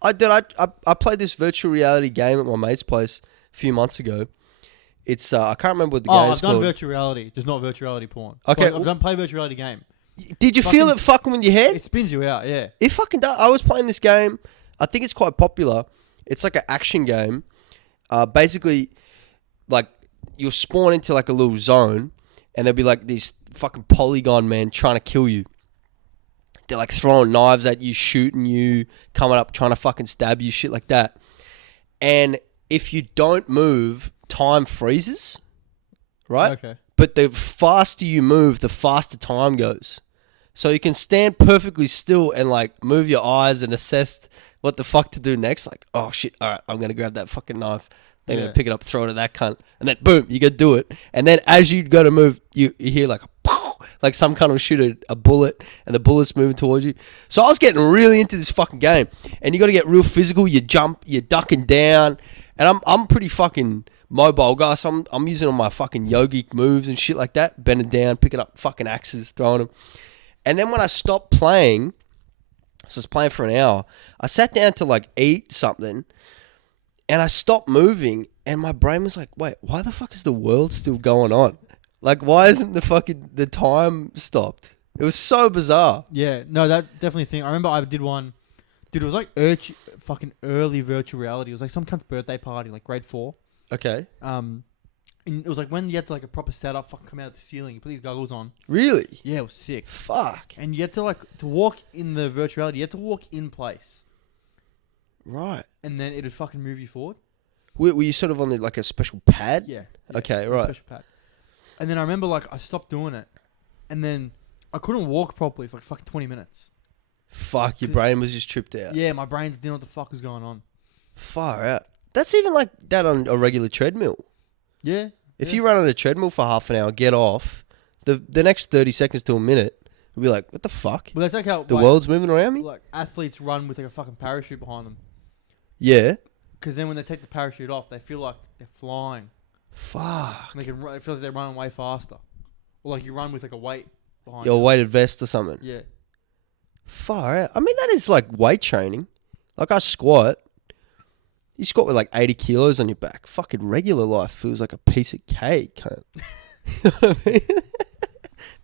I did. I played this virtual reality game at my mate's place a few months ago. It's I can't remember what the game is called. I've done virtual reality, just not virtual reality porn. Okay, I've played virtual reality game. Did you feel it fucking with your head? It spins you out, yeah. It fucking does. I was playing this game. I think it's quite popular. It's like an action game. Basically, like, you'll spawn into like a little zone and there'll be like these fucking polygon men trying to kill you. They're like throwing knives at you, shooting you, coming up, trying to fucking stab you, shit like that. And if you don't move, time freezes, right? Okay. but the faster you move, the faster time goes. So you can stand perfectly still and like move your eyes and assess what the fuck to do next. Like, oh shit, all right, I'm gonna grab that fucking knife. Then gonna pick it up, throw it at that cunt, and then boom, you go do it. And then as you go to move, you hear like like some kind of shoot a bullet, and the bullet's moving towards you. So I was getting really into this fucking game, and you got to get real physical. You jump, you're ducking down, and I'm pretty fucking mobile guy. So I'm using all my fucking yogic moves and shit like that, bending down, picking up fucking axes, throwing them. And then when I stopped playing, so I was playing for an hour, I sat down to like eat something. And I stopped moving, and my brain was like, wait, why the fuck is the world still going on? Like, why isn't the time stopped? It was so bizarre. Yeah, no, that's definitely a thing. I remember I did one, dude, it was like fucking early virtual reality. It was like some cunt's birthday party, like grade 4. Okay. And it was like when you had to like a proper setup, fucking come out of the ceiling, you put these goggles on. Really? Yeah, it was sick. Fuck. And you had to like, to walk in the virtual reality, you had to walk in place. Right. And then it would fucking move you forward. Were you sort of on like a special pad? Yeah. Okay, right. Special pad. And then I remember like I stopped doing it, and then I couldn't walk properly for like fucking 20 minutes. Fuck, your brain was just tripped out. Yeah, my brain didn't know what the fuck was going on. Far out. That's even like that on a regular treadmill. Yeah. If you run on a treadmill for half an hour, get off, the next 30 seconds to a minute, you'll be like, what the fuck? Well, that's like how the world's moving around me? Like athletes run with like a fucking parachute behind them. Yeah. Because then when they take the parachute off, they feel like they're flying. Fuck. And it feels like they're running way faster. Or like you run with like a weight behind Your you. weighted vest or something. Yeah. Far out. I mean, that is like weight training. Like I squat. You squat with like 80 kilos on your back. Fucking regular life feels like a piece of cake, cunt. You know what I mean?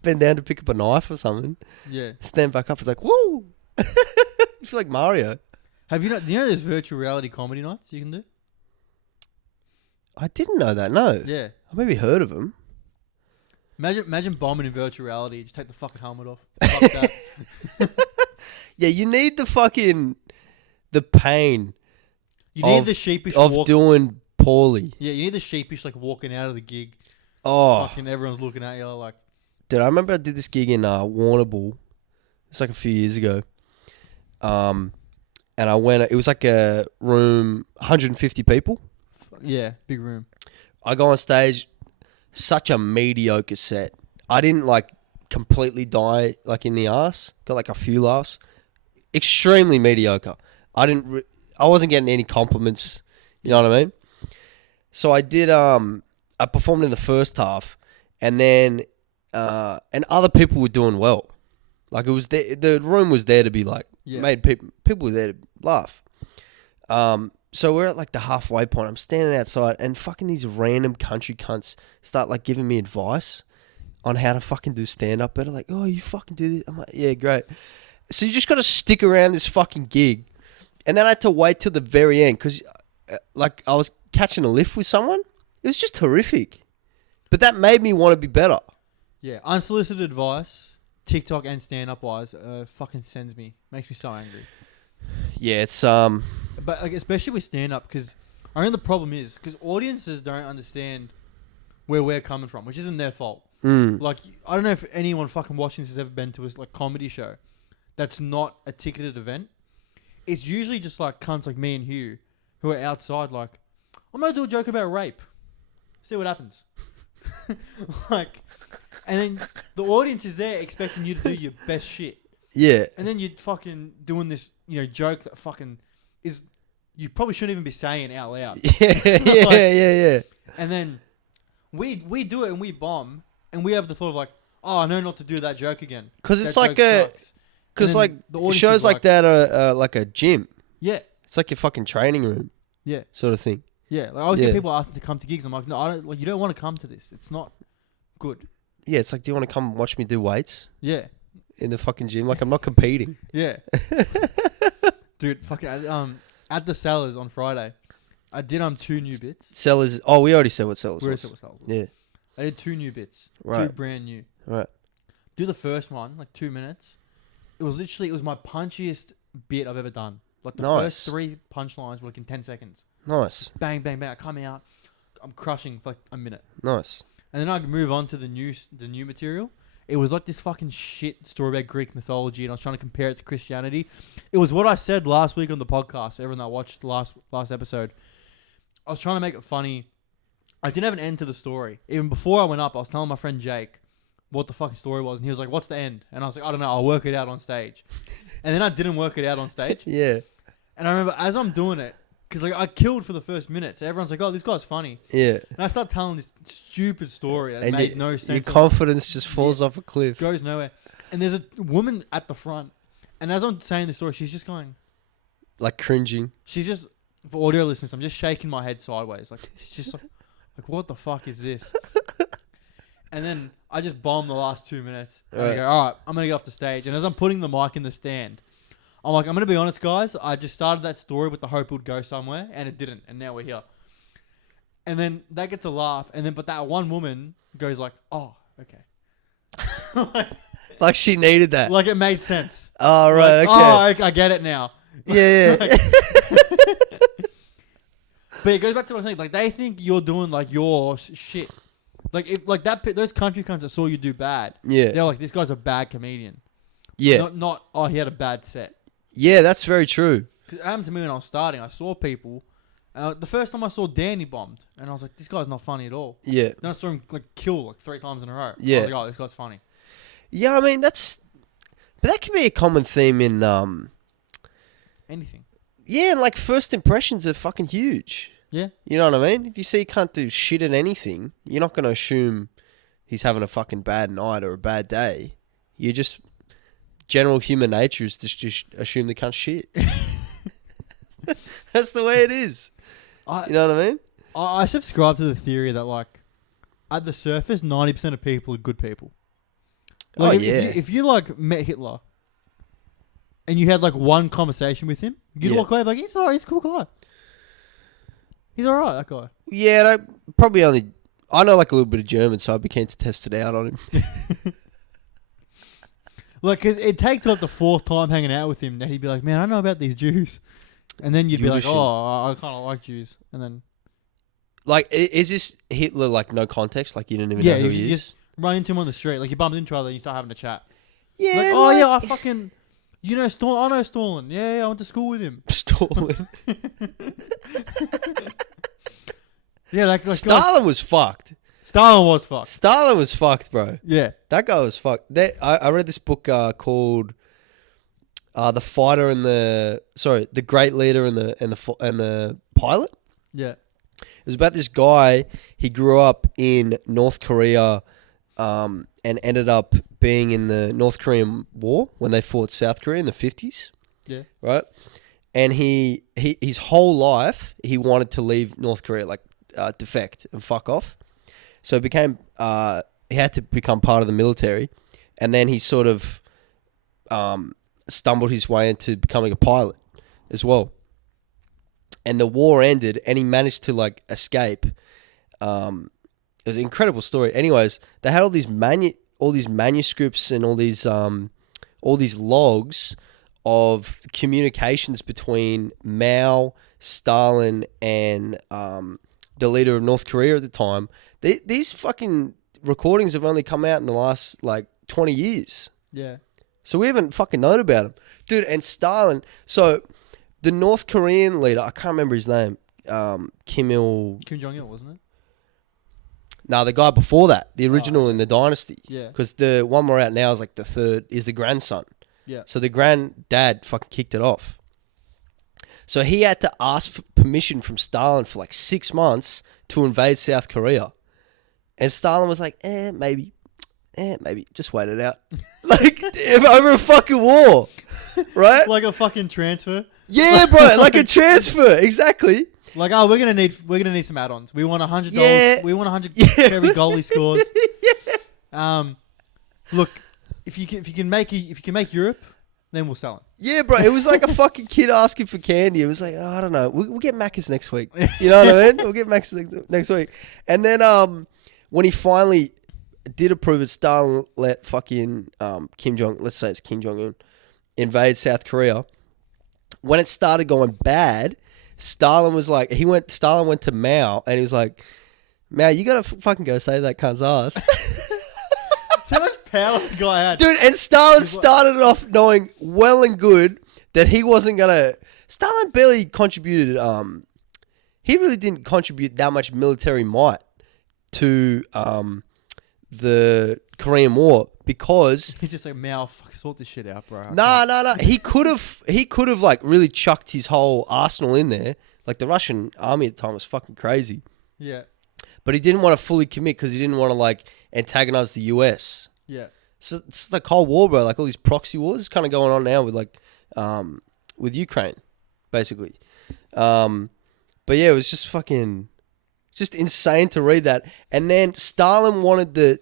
Bend down to pick up a knife or something. Yeah. Stand back up. It's like, woo! You feel like Mario. Do you know there's virtual reality comedy nights you can do? I didn't know that, no. Yeah. I maybe heard of them. Imagine bombing in virtual reality. Just take the fucking helmet off. Fuck that. Yeah, you need the pain. You need the sheepish of doing poorly. Yeah, you need the sheepish like walking out of the gig. Oh. Fucking everyone's looking at you like. Dude, I remember I did this gig in Warrnambool. It's like a few years ago. And I went, it was like a room, 150 people. Yeah, big room. I go on stage, such a mediocre set. I didn't like completely die like in the arse. Got like a few laughs. Extremely mediocre. I wasn't getting any compliments. You know what I mean? So I did, I performed in the first half, and then, and other people were doing well. Like it was the room was there to be like, made people were there to laugh. So we're at like the halfway point. I'm standing outside, and fucking these random country cunts start like giving me advice on how to fucking do stand up better. Like, oh, you fucking do this. I'm like, yeah, great. So you just got to stick around this fucking gig. And then I had to wait till the very end because like I was catching a lift with someone. It was just horrific. But that made me want to be better. Yeah, unsolicited advice, TikTok and stand-up wise, fucking sends me. Makes me so angry. Yeah, it's But like especially with stand-up, because I know the problem is because audiences don't understand where we're coming from, which isn't their fault. Like I don't know if anyone fucking watching this has ever been to a like comedy show that's not a ticketed event. It's usually just like cunts like me and Hugh who are outside like, I'm gonna do a joke about rape. See what happens. Like, and then the audience is there expecting you to do your best shit. Yeah. And then you're fucking doing this, joke that fucking is, you probably shouldn't even be saying out loud. Yeah, yeah. And then we do it and we bomb and we have the thought of like, oh, I know not to do that joke again. Because it's like because like shows like that are like a gym. Yeah. It's like your fucking training room. Yeah. Sort of thing. Yeah. Like I always get people asking to come to gigs. I'm like, no, I don't. Like, you don't want to come to this. It's not good. Yeah. It's like, do you want to come watch me do weights? Yeah. In the fucking gym, like I'm not competing. Yeah. Dude, fucking at the Sellers on Friday, I did 2 new bits. Sellers. Oh, we already said what Sellers was. We already said what Sellers was. Yeah. I did 2 new bits. Right. 2 brand new. Right. Do the first one, like 2 minutes. It was my punchiest bit I've ever done. Like the first 3 punchlines were like in 10 seconds. Nice. Bang, bang, bang. I come out. I'm crushing for like a minute. Nice. And then I'd move on to the new material. It was like this fucking shit story about Greek mythology, and I was trying to compare it to Christianity. It was what I said last week on the podcast. Everyone that watched the last episode, I was trying to make it funny. I didn't have an end to the story. Even before I went up, I was telling my friend Jake what the fucking story was, and he was like, "What's the end?" And I was like, "I don't know. I'll work it out on stage." And then I didn't work it out on stage. Yeah. And I remember as I'm doing it, because like I killed for the first minute, so everyone's like, "Oh, this guy's funny." Yeah. And I start telling this stupid story that And made no sense. Your confidence just falls off a cliff. Goes nowhere. And there's a woman at the front, and as I'm saying the story, she's just going, Like cringing. she's just, for audio listeners, I'm just shaking my head sideways. Like, it's just like what the fuck is this? And then I just bomb the last 2 minutes. And I go, all right, I'm going to get off the stage. And as I'm putting the mic in the stand, I'm like, I'm going to be honest, guys. I just started that story with the hope it would go somewhere, and it didn't. And now we're here. And then that gets a laugh. And then, but that one woman goes like, oh, okay. Like she needed that. Like it made sense. Oh, right. Like, okay. I get it now. Yeah. Like, but it goes back to what I'm saying. Like they think you're doing like your shit. Like if like that, those country cunts that saw you do bad. Yeah. They're like, this guy's a bad comedian. Yeah. Not oh, he had a bad set. Yeah, that's very true. Because it happened to me when I was starting. I saw people. The first time I saw Danny bombed, and I was like, this guy's not funny at all. Yeah. Then I saw him like kill like 3 times in a row. Yeah. I was like, oh, this guy's funny. Yeah, I mean but that can be a common theme in Anything. yeah, and like first impressions are fucking huge. Yeah. You know what I mean? If you see you can't do shit at anything, you're not going to assume he's having a fucking bad night or a bad day. You just general human nature is just assume they can't shit. That's the way it is. You know what I mean? I subscribe to the theory that like at the surface, 90% of people are good people. Like if you like met Hitler and you had like one conversation with him, you'd walk away like he's alright, he's a cool guy. He's alright, that guy. Yeah, I know like a little bit of German, so I'd be keen to test it out on him. Like, cause it'd take to like the 4th time hanging out with him that he'd be like, man, I know about these Jews. And then you'd be like, oh, I kind of like Jews. And then... Like, is this Hitler like no context? Like you didn't even know who he is? Just run into him on the street. Like you bump into each other and you start having a chat. Yeah. Like, oh yeah, I fucking... You know I know Stalin. Yeah, I went to school with him. Stalin. Yeah, like Stalin was fucked. Stalin was fucked. Stalin was fucked, bro. Yeah. That guy was fucked. I read this book called The Fighter and The Great Leader and the Pilot. Yeah. It was about this guy. He grew up in North Korea and ended up being in the North Korean War when they fought South Korea in the 50s. Yeah. Right? And his whole life, he wanted to leave North Korea, like defect and fuck off. So he had to become part of the military. And then he sort of stumbled his way into becoming a pilot as well. And the war ended and he managed to like escape. It was an incredible story. Anyways, they had all these manuscripts and all these logs of communications between Mao, Stalin, and the leader of North Korea at the time. These fucking recordings have only come out in the last like 20 years. Yeah. So we haven't fucking known about them. Dude, and Stalin, so the North Korean leader, I can't remember his name, Kim Jong-il, wasn't it? No, the guy before that, the original in the dynasty. Yeah. Because the one we're at now is like the third, is the grandson. Yeah. So the granddad fucking kicked it off. So he had to ask for permission from Stalin for like 6 months to invade South Korea. And Stalin was like, maybe, just wait it out. Like, over a fucking war, right? Like a fucking transfer. Yeah, bro, like a transfer, exactly. Like, oh, we're gonna need some add-ons. We want $100. Yeah. We want 100 Kerry goalie scores. Look, if you can make Europe, then we'll sell it. Yeah, bro. It was like a fucking kid asking for candy. It was like, I don't know. We'll get Macca's next week. You know what I mean? We'll get Macca's next week. And then when he finally did approve it, Stalin let fucking let's say it's Kim Jong-un, invade South Korea. When it started going bad, Stalin went to Mao and he was like, Man, you gotta fucking go save that cunt's ass. So much power the guy had. Dude, and Stalin started it off knowing well and good that he wasn't gonna... Stalin barely contributed... he really didn't contribute that much military might to the Korean War because... He's just like, man, I'll fucking sort this shit out, bro. Nah. He could have like really chucked his whole arsenal in there. Like the Russian army at the time was fucking crazy. Yeah. But he didn't want to fully commit because he didn't want to like antagonize the US. Yeah. So it's the Cold War, bro. Like all these proxy wars kind of going on now with like with Ukraine, basically. But yeah, it was just fucking just insane to read that. And then Stalin wanted the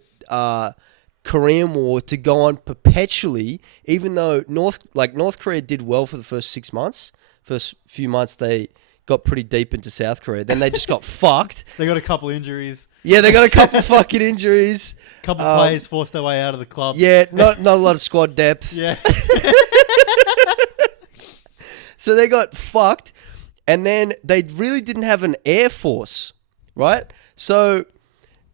Korean War to go on perpetually, even though North Korea did well for the first 6 months. First few months they got pretty deep into South Korea. Then they just got fucked. They got a couple injuries. Yeah, they got a couple fucking injuries. Couple players forced their way out of the club. Yeah, not a lot of squad depth. Yeah. So they got fucked. And then they really didn't have an air force, right? So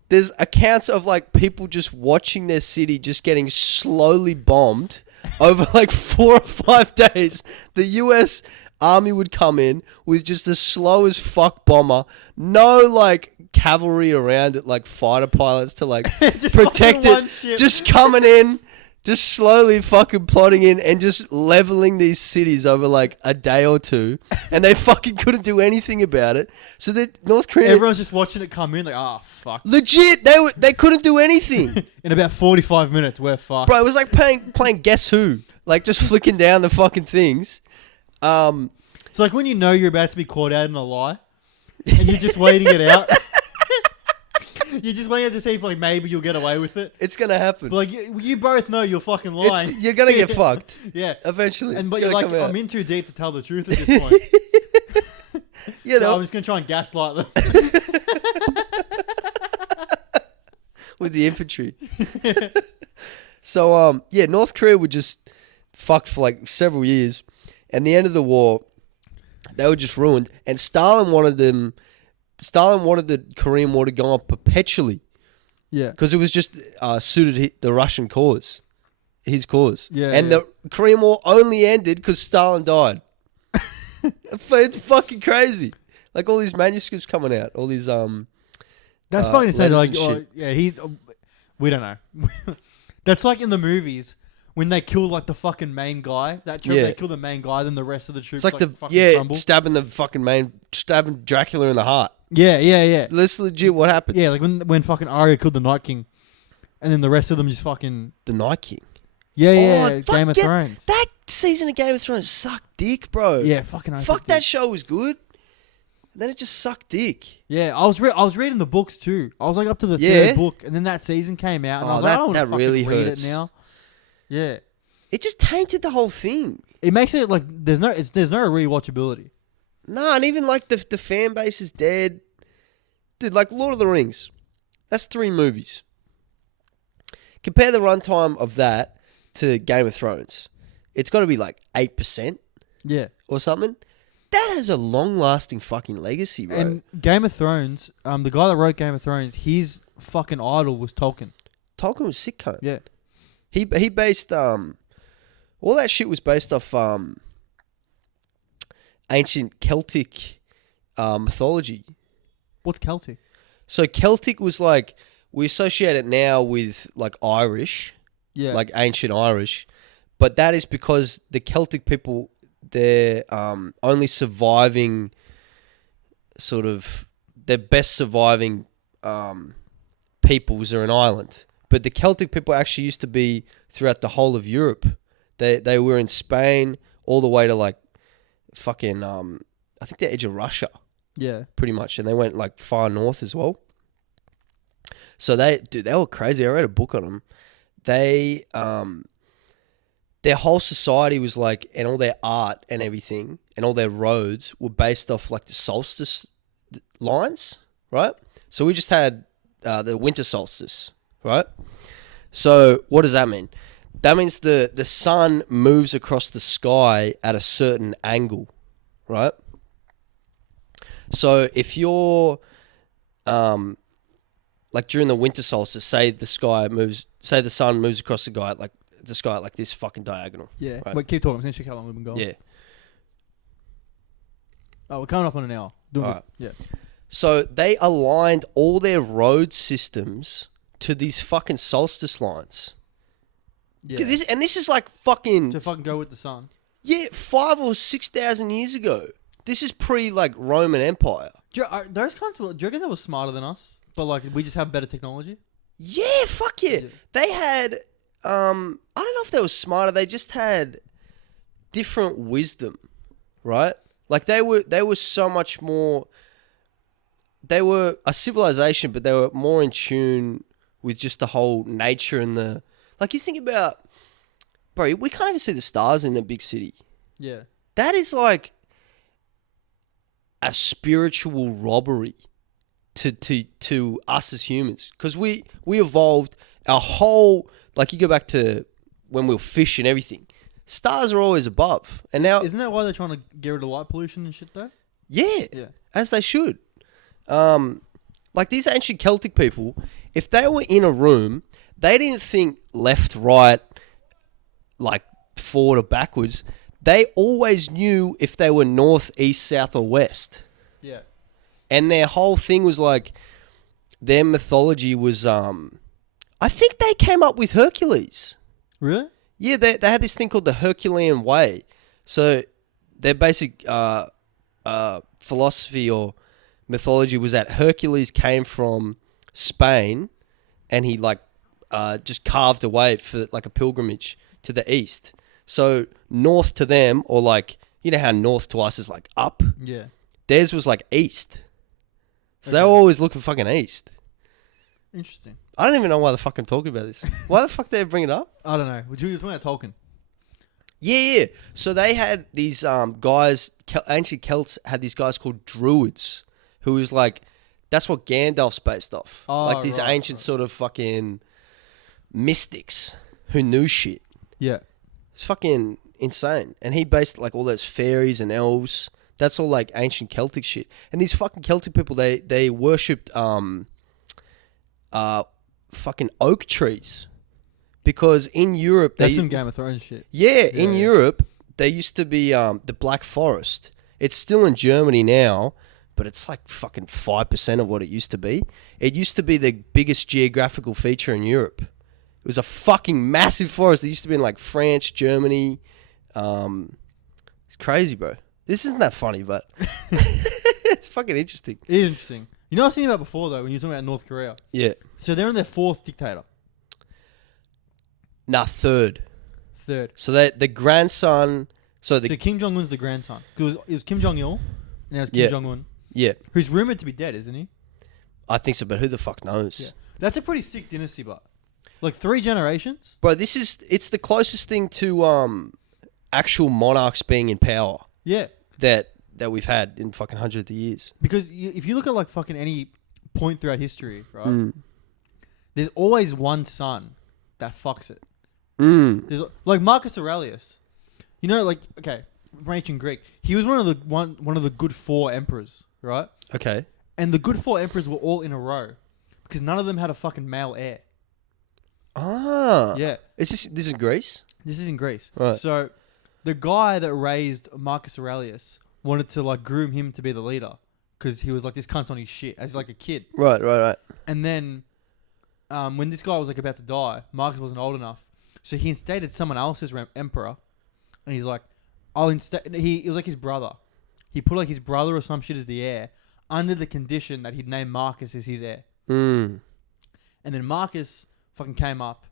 there's accounts of like people just watching their city just getting slowly bombed over like 4 or 5 days. The US army would come in with just the slow as fuck bomber, no like cavalry around it, like fighter pilots to like protect it, just coming in, just slowly fucking plotting in and just leveling these cities over like a day or two, and they fucking couldn't do anything about it. So that North Korea, everyone's just watching it come in, like, oh fuck. Legit, they couldn't do anything. In about 45 minutes, we're fucked. Bro, it was like playing Guess Who, like just flicking down the fucking things. It's like when you know you're about to be caught out in a lie, and you're just waiting it out. You're just waiting to see if like maybe you'll get away with it. It's gonna happen. But like you both know you're fucking lying. You're gonna get fucked. Yeah, eventually. But you're like, I'm in too deep to tell the truth at this point. Yeah, so I'm just gonna try and gaslight them with the infantry. So yeah, North Korea would just fuck for like several years, and the end of the war, they were just ruined. And Stalin wanted the Korean War to go on perpetually. Yeah. Because it was just suited the Russian cause. His cause. Yeah. And the Korean War only ended because Stalin died. It's fucking crazy. Like all these manuscripts coming out. All these... That's funny to say. Like, we don't know. That's like in the movies... When they kill like the fucking main guy, they kill the main guy, then the rest of the troops it's like crumble. stabbing Dracula in the heart. Yeah. That's legit what happened. Yeah, like when fucking Arya killed the Night King, and then the rest of them just fucking the Night King. Yeah, Game of Thrones. That season of Game of Thrones sucked dick, bro. Yeah, fucking. Fuck that show was good. And then it just sucked dick. Yeah, I was reading the books too. I was like up to the third book, and then that season came out, and I was like, I don't want to fucking really read hurts. it now. Yeah, it just tainted the whole thing. It makes it like there's no rewatchability. Nah, and even like the fan base is dead. Dude, like Lord of the Rings, that's 3 movies. Compare the runtime of that to Game of Thrones. It's got to be like 8%. Yeah, or something. That has a long-lasting fucking legacy, bro. And Game of Thrones, the guy that wrote Game of Thrones, his fucking idol was Tolkien. Tolkien was sick cunt. Yeah. He based all that shit was based off ancient Celtic mythology. What's Celtic? So Celtic was like, we associate it now with like Irish, like ancient Irish, but that is because the Celtic people, their only surviving their best surviving peoples are in Ireland. But the Celtic people actually used to be throughout the whole of Europe. They were in Spain all the way to like fucking I think the edge of Russia. Yeah. Pretty much. And they went like far north as well. So they were crazy. I read a book on them. They their whole society was like, and all their art and everything and all their roads were based off like the solstice lines, right? So we just had the winter solstice. Right? So what does that mean? That means the sun moves across the sky at a certain angle, right? So if you're like during the winter solstice, say the sun moves across the sky like this fucking diagonal. Yeah. Right. Wait, keep talking. I'm going to check how long we've been going. Yeah. Oh, we're coming up on an hour. Doing Alright. good. Yeah. So they aligned all their road systems to these fucking solstice lines. Yeah. This is like fucking... To fucking go with the sun. Yeah, 5,000 or 6,000 years ago. This is pre, like, Roman Empire. Those kinds of... Do you reckon they were smarter than us? But, like, we just have better technology? Yeah, fuck yeah. They had... I don't know if they were smarter. They just had different wisdom, right? Like, they were so much more... They were a civilization, but they were more in tune with just the whole nature and the... Like, you think about... Bro, we can't even see the stars in a big city. Yeah. That is like a spiritual robbery to us as humans. Because we evolved our whole... Like, you go back to when we were fish and everything. Stars are always above. And now... Isn't that why they're trying to get rid of light pollution and shit, though? Yeah. Yeah. As they should. Like, these ancient Celtic people, if they were in a room, they didn't think left, right... like forward or backwards, they always knew if they were north, east, south, or west. Yeah. And their whole thing was like, their mythology was, I think they came up with Hercules. Really? Yeah, they had this thing called the Herculean Way. So their basic philosophy or mythology was that Hercules came from Spain and he like just carved a way for like a pilgrimage to the east. So north to them, or like, you know how north to us is like up? Yeah. Theirs was like east. So they were always looking fucking east. Interesting. I don't even know why the fuck I'm talking about this. Why the fuck they bring it up? I don't know. You were talking about Tolkien. Yeah. So they had these guys, ancient Celts had these guys called druids, who was like, that's what Gandalf's based off. Oh, like these ancient sort of fucking mystics who knew shit. Yeah. It's fucking insane. And he based like all those fairies and elves. That's all like ancient Celtic shit. And these fucking Celtic people, they worshipped fucking oak trees. Because in Europe... That's some Game of Thrones shit. Yeah, in Europe, there used to be the Black Forest. It's still in Germany now, but it's like fucking 5% of what it used to be. It used to be the biggest geographical feature in Europe. It was a fucking massive forest. It used to be in like France, Germany. It's crazy, bro. This isn't that funny, but it's fucking interesting. It is interesting. You know what I was thinking about before, though, when you were talking about North Korea? Yeah. So they're in their fourth dictator. Nah, third. Third. So the grandson... So Kim Jong-un's the grandson. It was Kim Jong-il, and now it's Kim Jong-un. Yeah. Who's rumored to be dead, isn't he? I think so, but who the fuck knows? Yeah. That's a pretty sick dynasty, but... Like 3 generations? Bro, it's the closest thing to actual monarchs being in power. Yeah. That we've had in fucking hundreds of years. Because if you look at like fucking any point throughout history, right? There's always one son that fucks it. There's like Marcus Aurelius. You know, like, okay, from ancient Greek. He was one of the good 4 emperors, right? Okay. And the good 4 emperors were all in a row. Because none of them had a fucking male heir. Ah. Yeah. This is in Greece? This is in Greece. Right. So the guy that raised Marcus Aurelius wanted to like groom him to be the leader. Because he was like, this cunt's on his shit as like a kid. Right. And then when this guy was like about to die, Marcus wasn't old enough. So he instated someone else as emperor. And he's like, it was like his brother. He put like his brother or some shit as the heir under the condition that he'd name Marcus as his heir. And then Marcus fucking came up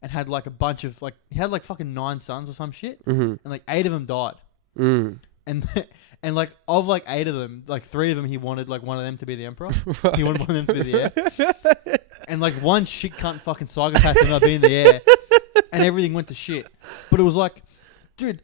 and had like a bunch of like, he had like fucking 9 sons or some shit. And like 8 of them died. And like of like 8 of them, like 3 of them he wanted like one of them to be the emperor. Right. He wanted one of them to be the heir. And like one shit cunt fucking psychopath ended up being the heir. And everything went to shit. But it was like, dude,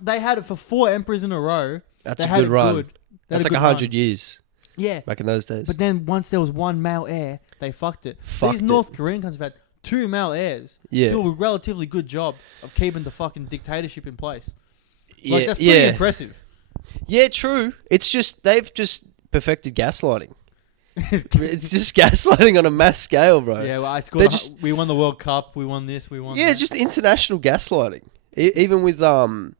they had it for 4 emperors in a row. That's a good run. That's like 100 run. years. Yeah. Back in those days. But then once there was one male heir, they fucked it. These North Korean cunts have had 2 male heirs. Yeah. Do a relatively good job of keeping the fucking dictatorship in place. Like, that's pretty impressive. Yeah, true. It's just, they've just perfected gaslighting. It's just gaslighting on a mass scale, bro. Yeah, well, I scored. We won the World Cup. We won this. We won. Yeah, that. just international gaslighting. Even with the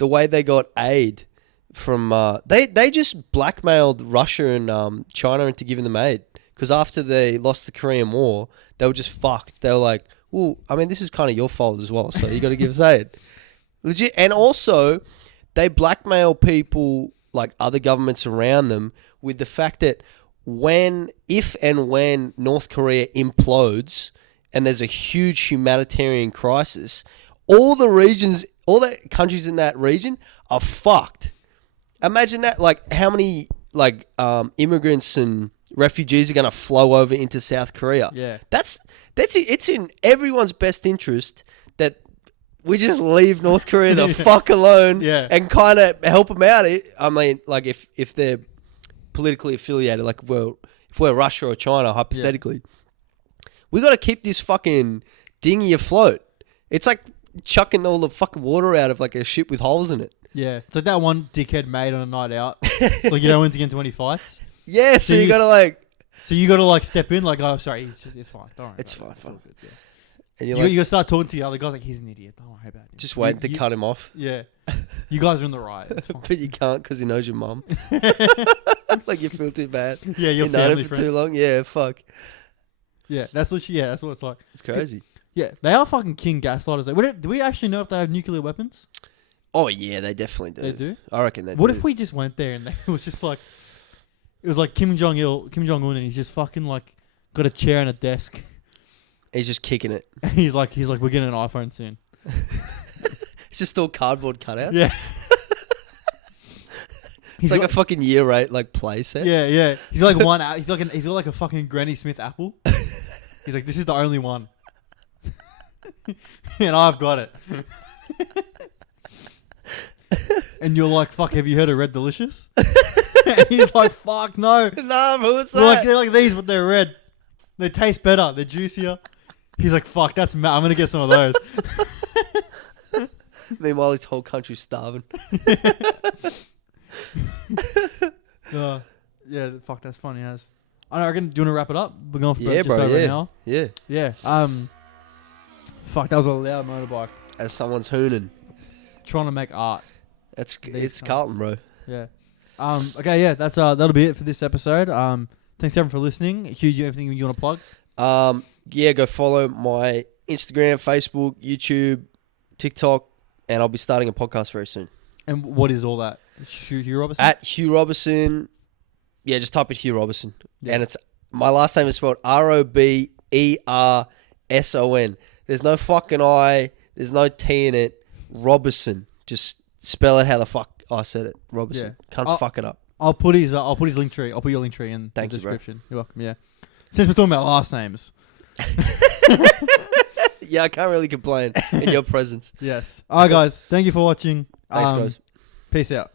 way they got aid from they just blackmailed Russia and China into giving them aid because after they lost the Korean War, they were just fucked. They were like, well, I mean, this is kind of your fault as well, so you got to give us aid. Legit. And also, they blackmail people like other governments around them with the fact that if and when North Korea implodes and there's a huge humanitarian crisis, all the countries in that region are fucked. Imagine that, like how many immigrants and refugees are going to flow over into South Korea. Yeah. That's it. It's in everyone's best interest that we just leave North Korea the fuck alone and kind of help them out. I mean, like if they're politically affiliated, like if we're Russia or China, hypothetically, we got to keep this fucking dinghy afloat. It's like chucking all the fucking water out of like a ship with holes in it. Yeah. It's like that one dickhead mate on a night out. Like you don't want to get into any fights. Yeah, so you got to like... So you got to like step in like, oh, sorry, it's fine. Don't worry. It's fine. Good, yeah. And you got to start talking to the other guys like, he's an idiot. Don't worry about it. Just waiting to cut him off. Yeah. You guys are in the right. But you can't because he knows your mum. Like you feel too bad. Yeah, you're known him for too long. Yeah, fuck. Yeah, that's literally, that's what it's like. It's crazy. Yeah, they are fucking king gaslighters. Do we actually know if they have nuclear weapons? Oh, yeah, they definitely do. They do? I reckon they do. What if we just went there and it was just like... It was like Kim Jong-un and he's just fucking like got a chair and a desk. He's just kicking it. And he's like, we're getting an iPhone soon. It's just all cardboard cutouts. Yeah. It's like a fucking year 8 like play set. Yeah. He's like he's got like a fucking Granny Smith apple. He's like, this is the only one. And I've got it. And you're like, fuck, have you heard of Red Delicious? And he's like, fuck, no. Nah, but what's that? They're like these, but they're red. They taste better. They're juicier. He's like, fuck, that's I'm going to get some of those. Meanwhile, his whole country's starving. Yeah, fuck, that's funny as. I reckon, do you want to wrap it up? We're going for just over an hour. Yeah. Fuck, that was a loud motorbike. As someone's hooning. Trying to make art. It's Carlton, bro. Yeah. Okay, yeah, that'll be it for this episode. Thanks everyone for listening. Hugh, you have anything you want to plug? Yeah, go follow my Instagram, Facebook, YouTube, TikTok, and I'll be starting a podcast very soon. And what is all that? Hugh Roberson? At Hugh Roberson. Yeah, just type in Hugh Roberson. Yeah. And it's my last name is spelled Roberson. There's no fucking I. There's no T in it. Roberson. Just spell it how the fuck I said it. Roberson. Yeah. Can't fuck it up. I'll put his link tree. I'll put your link tree in the description. Bro. You're welcome. Yeah. Since we're talking about last names. Yeah, I can't really complain in your presence. Yes. All right, guys. Thank you for watching. Thanks, guys. Peace out.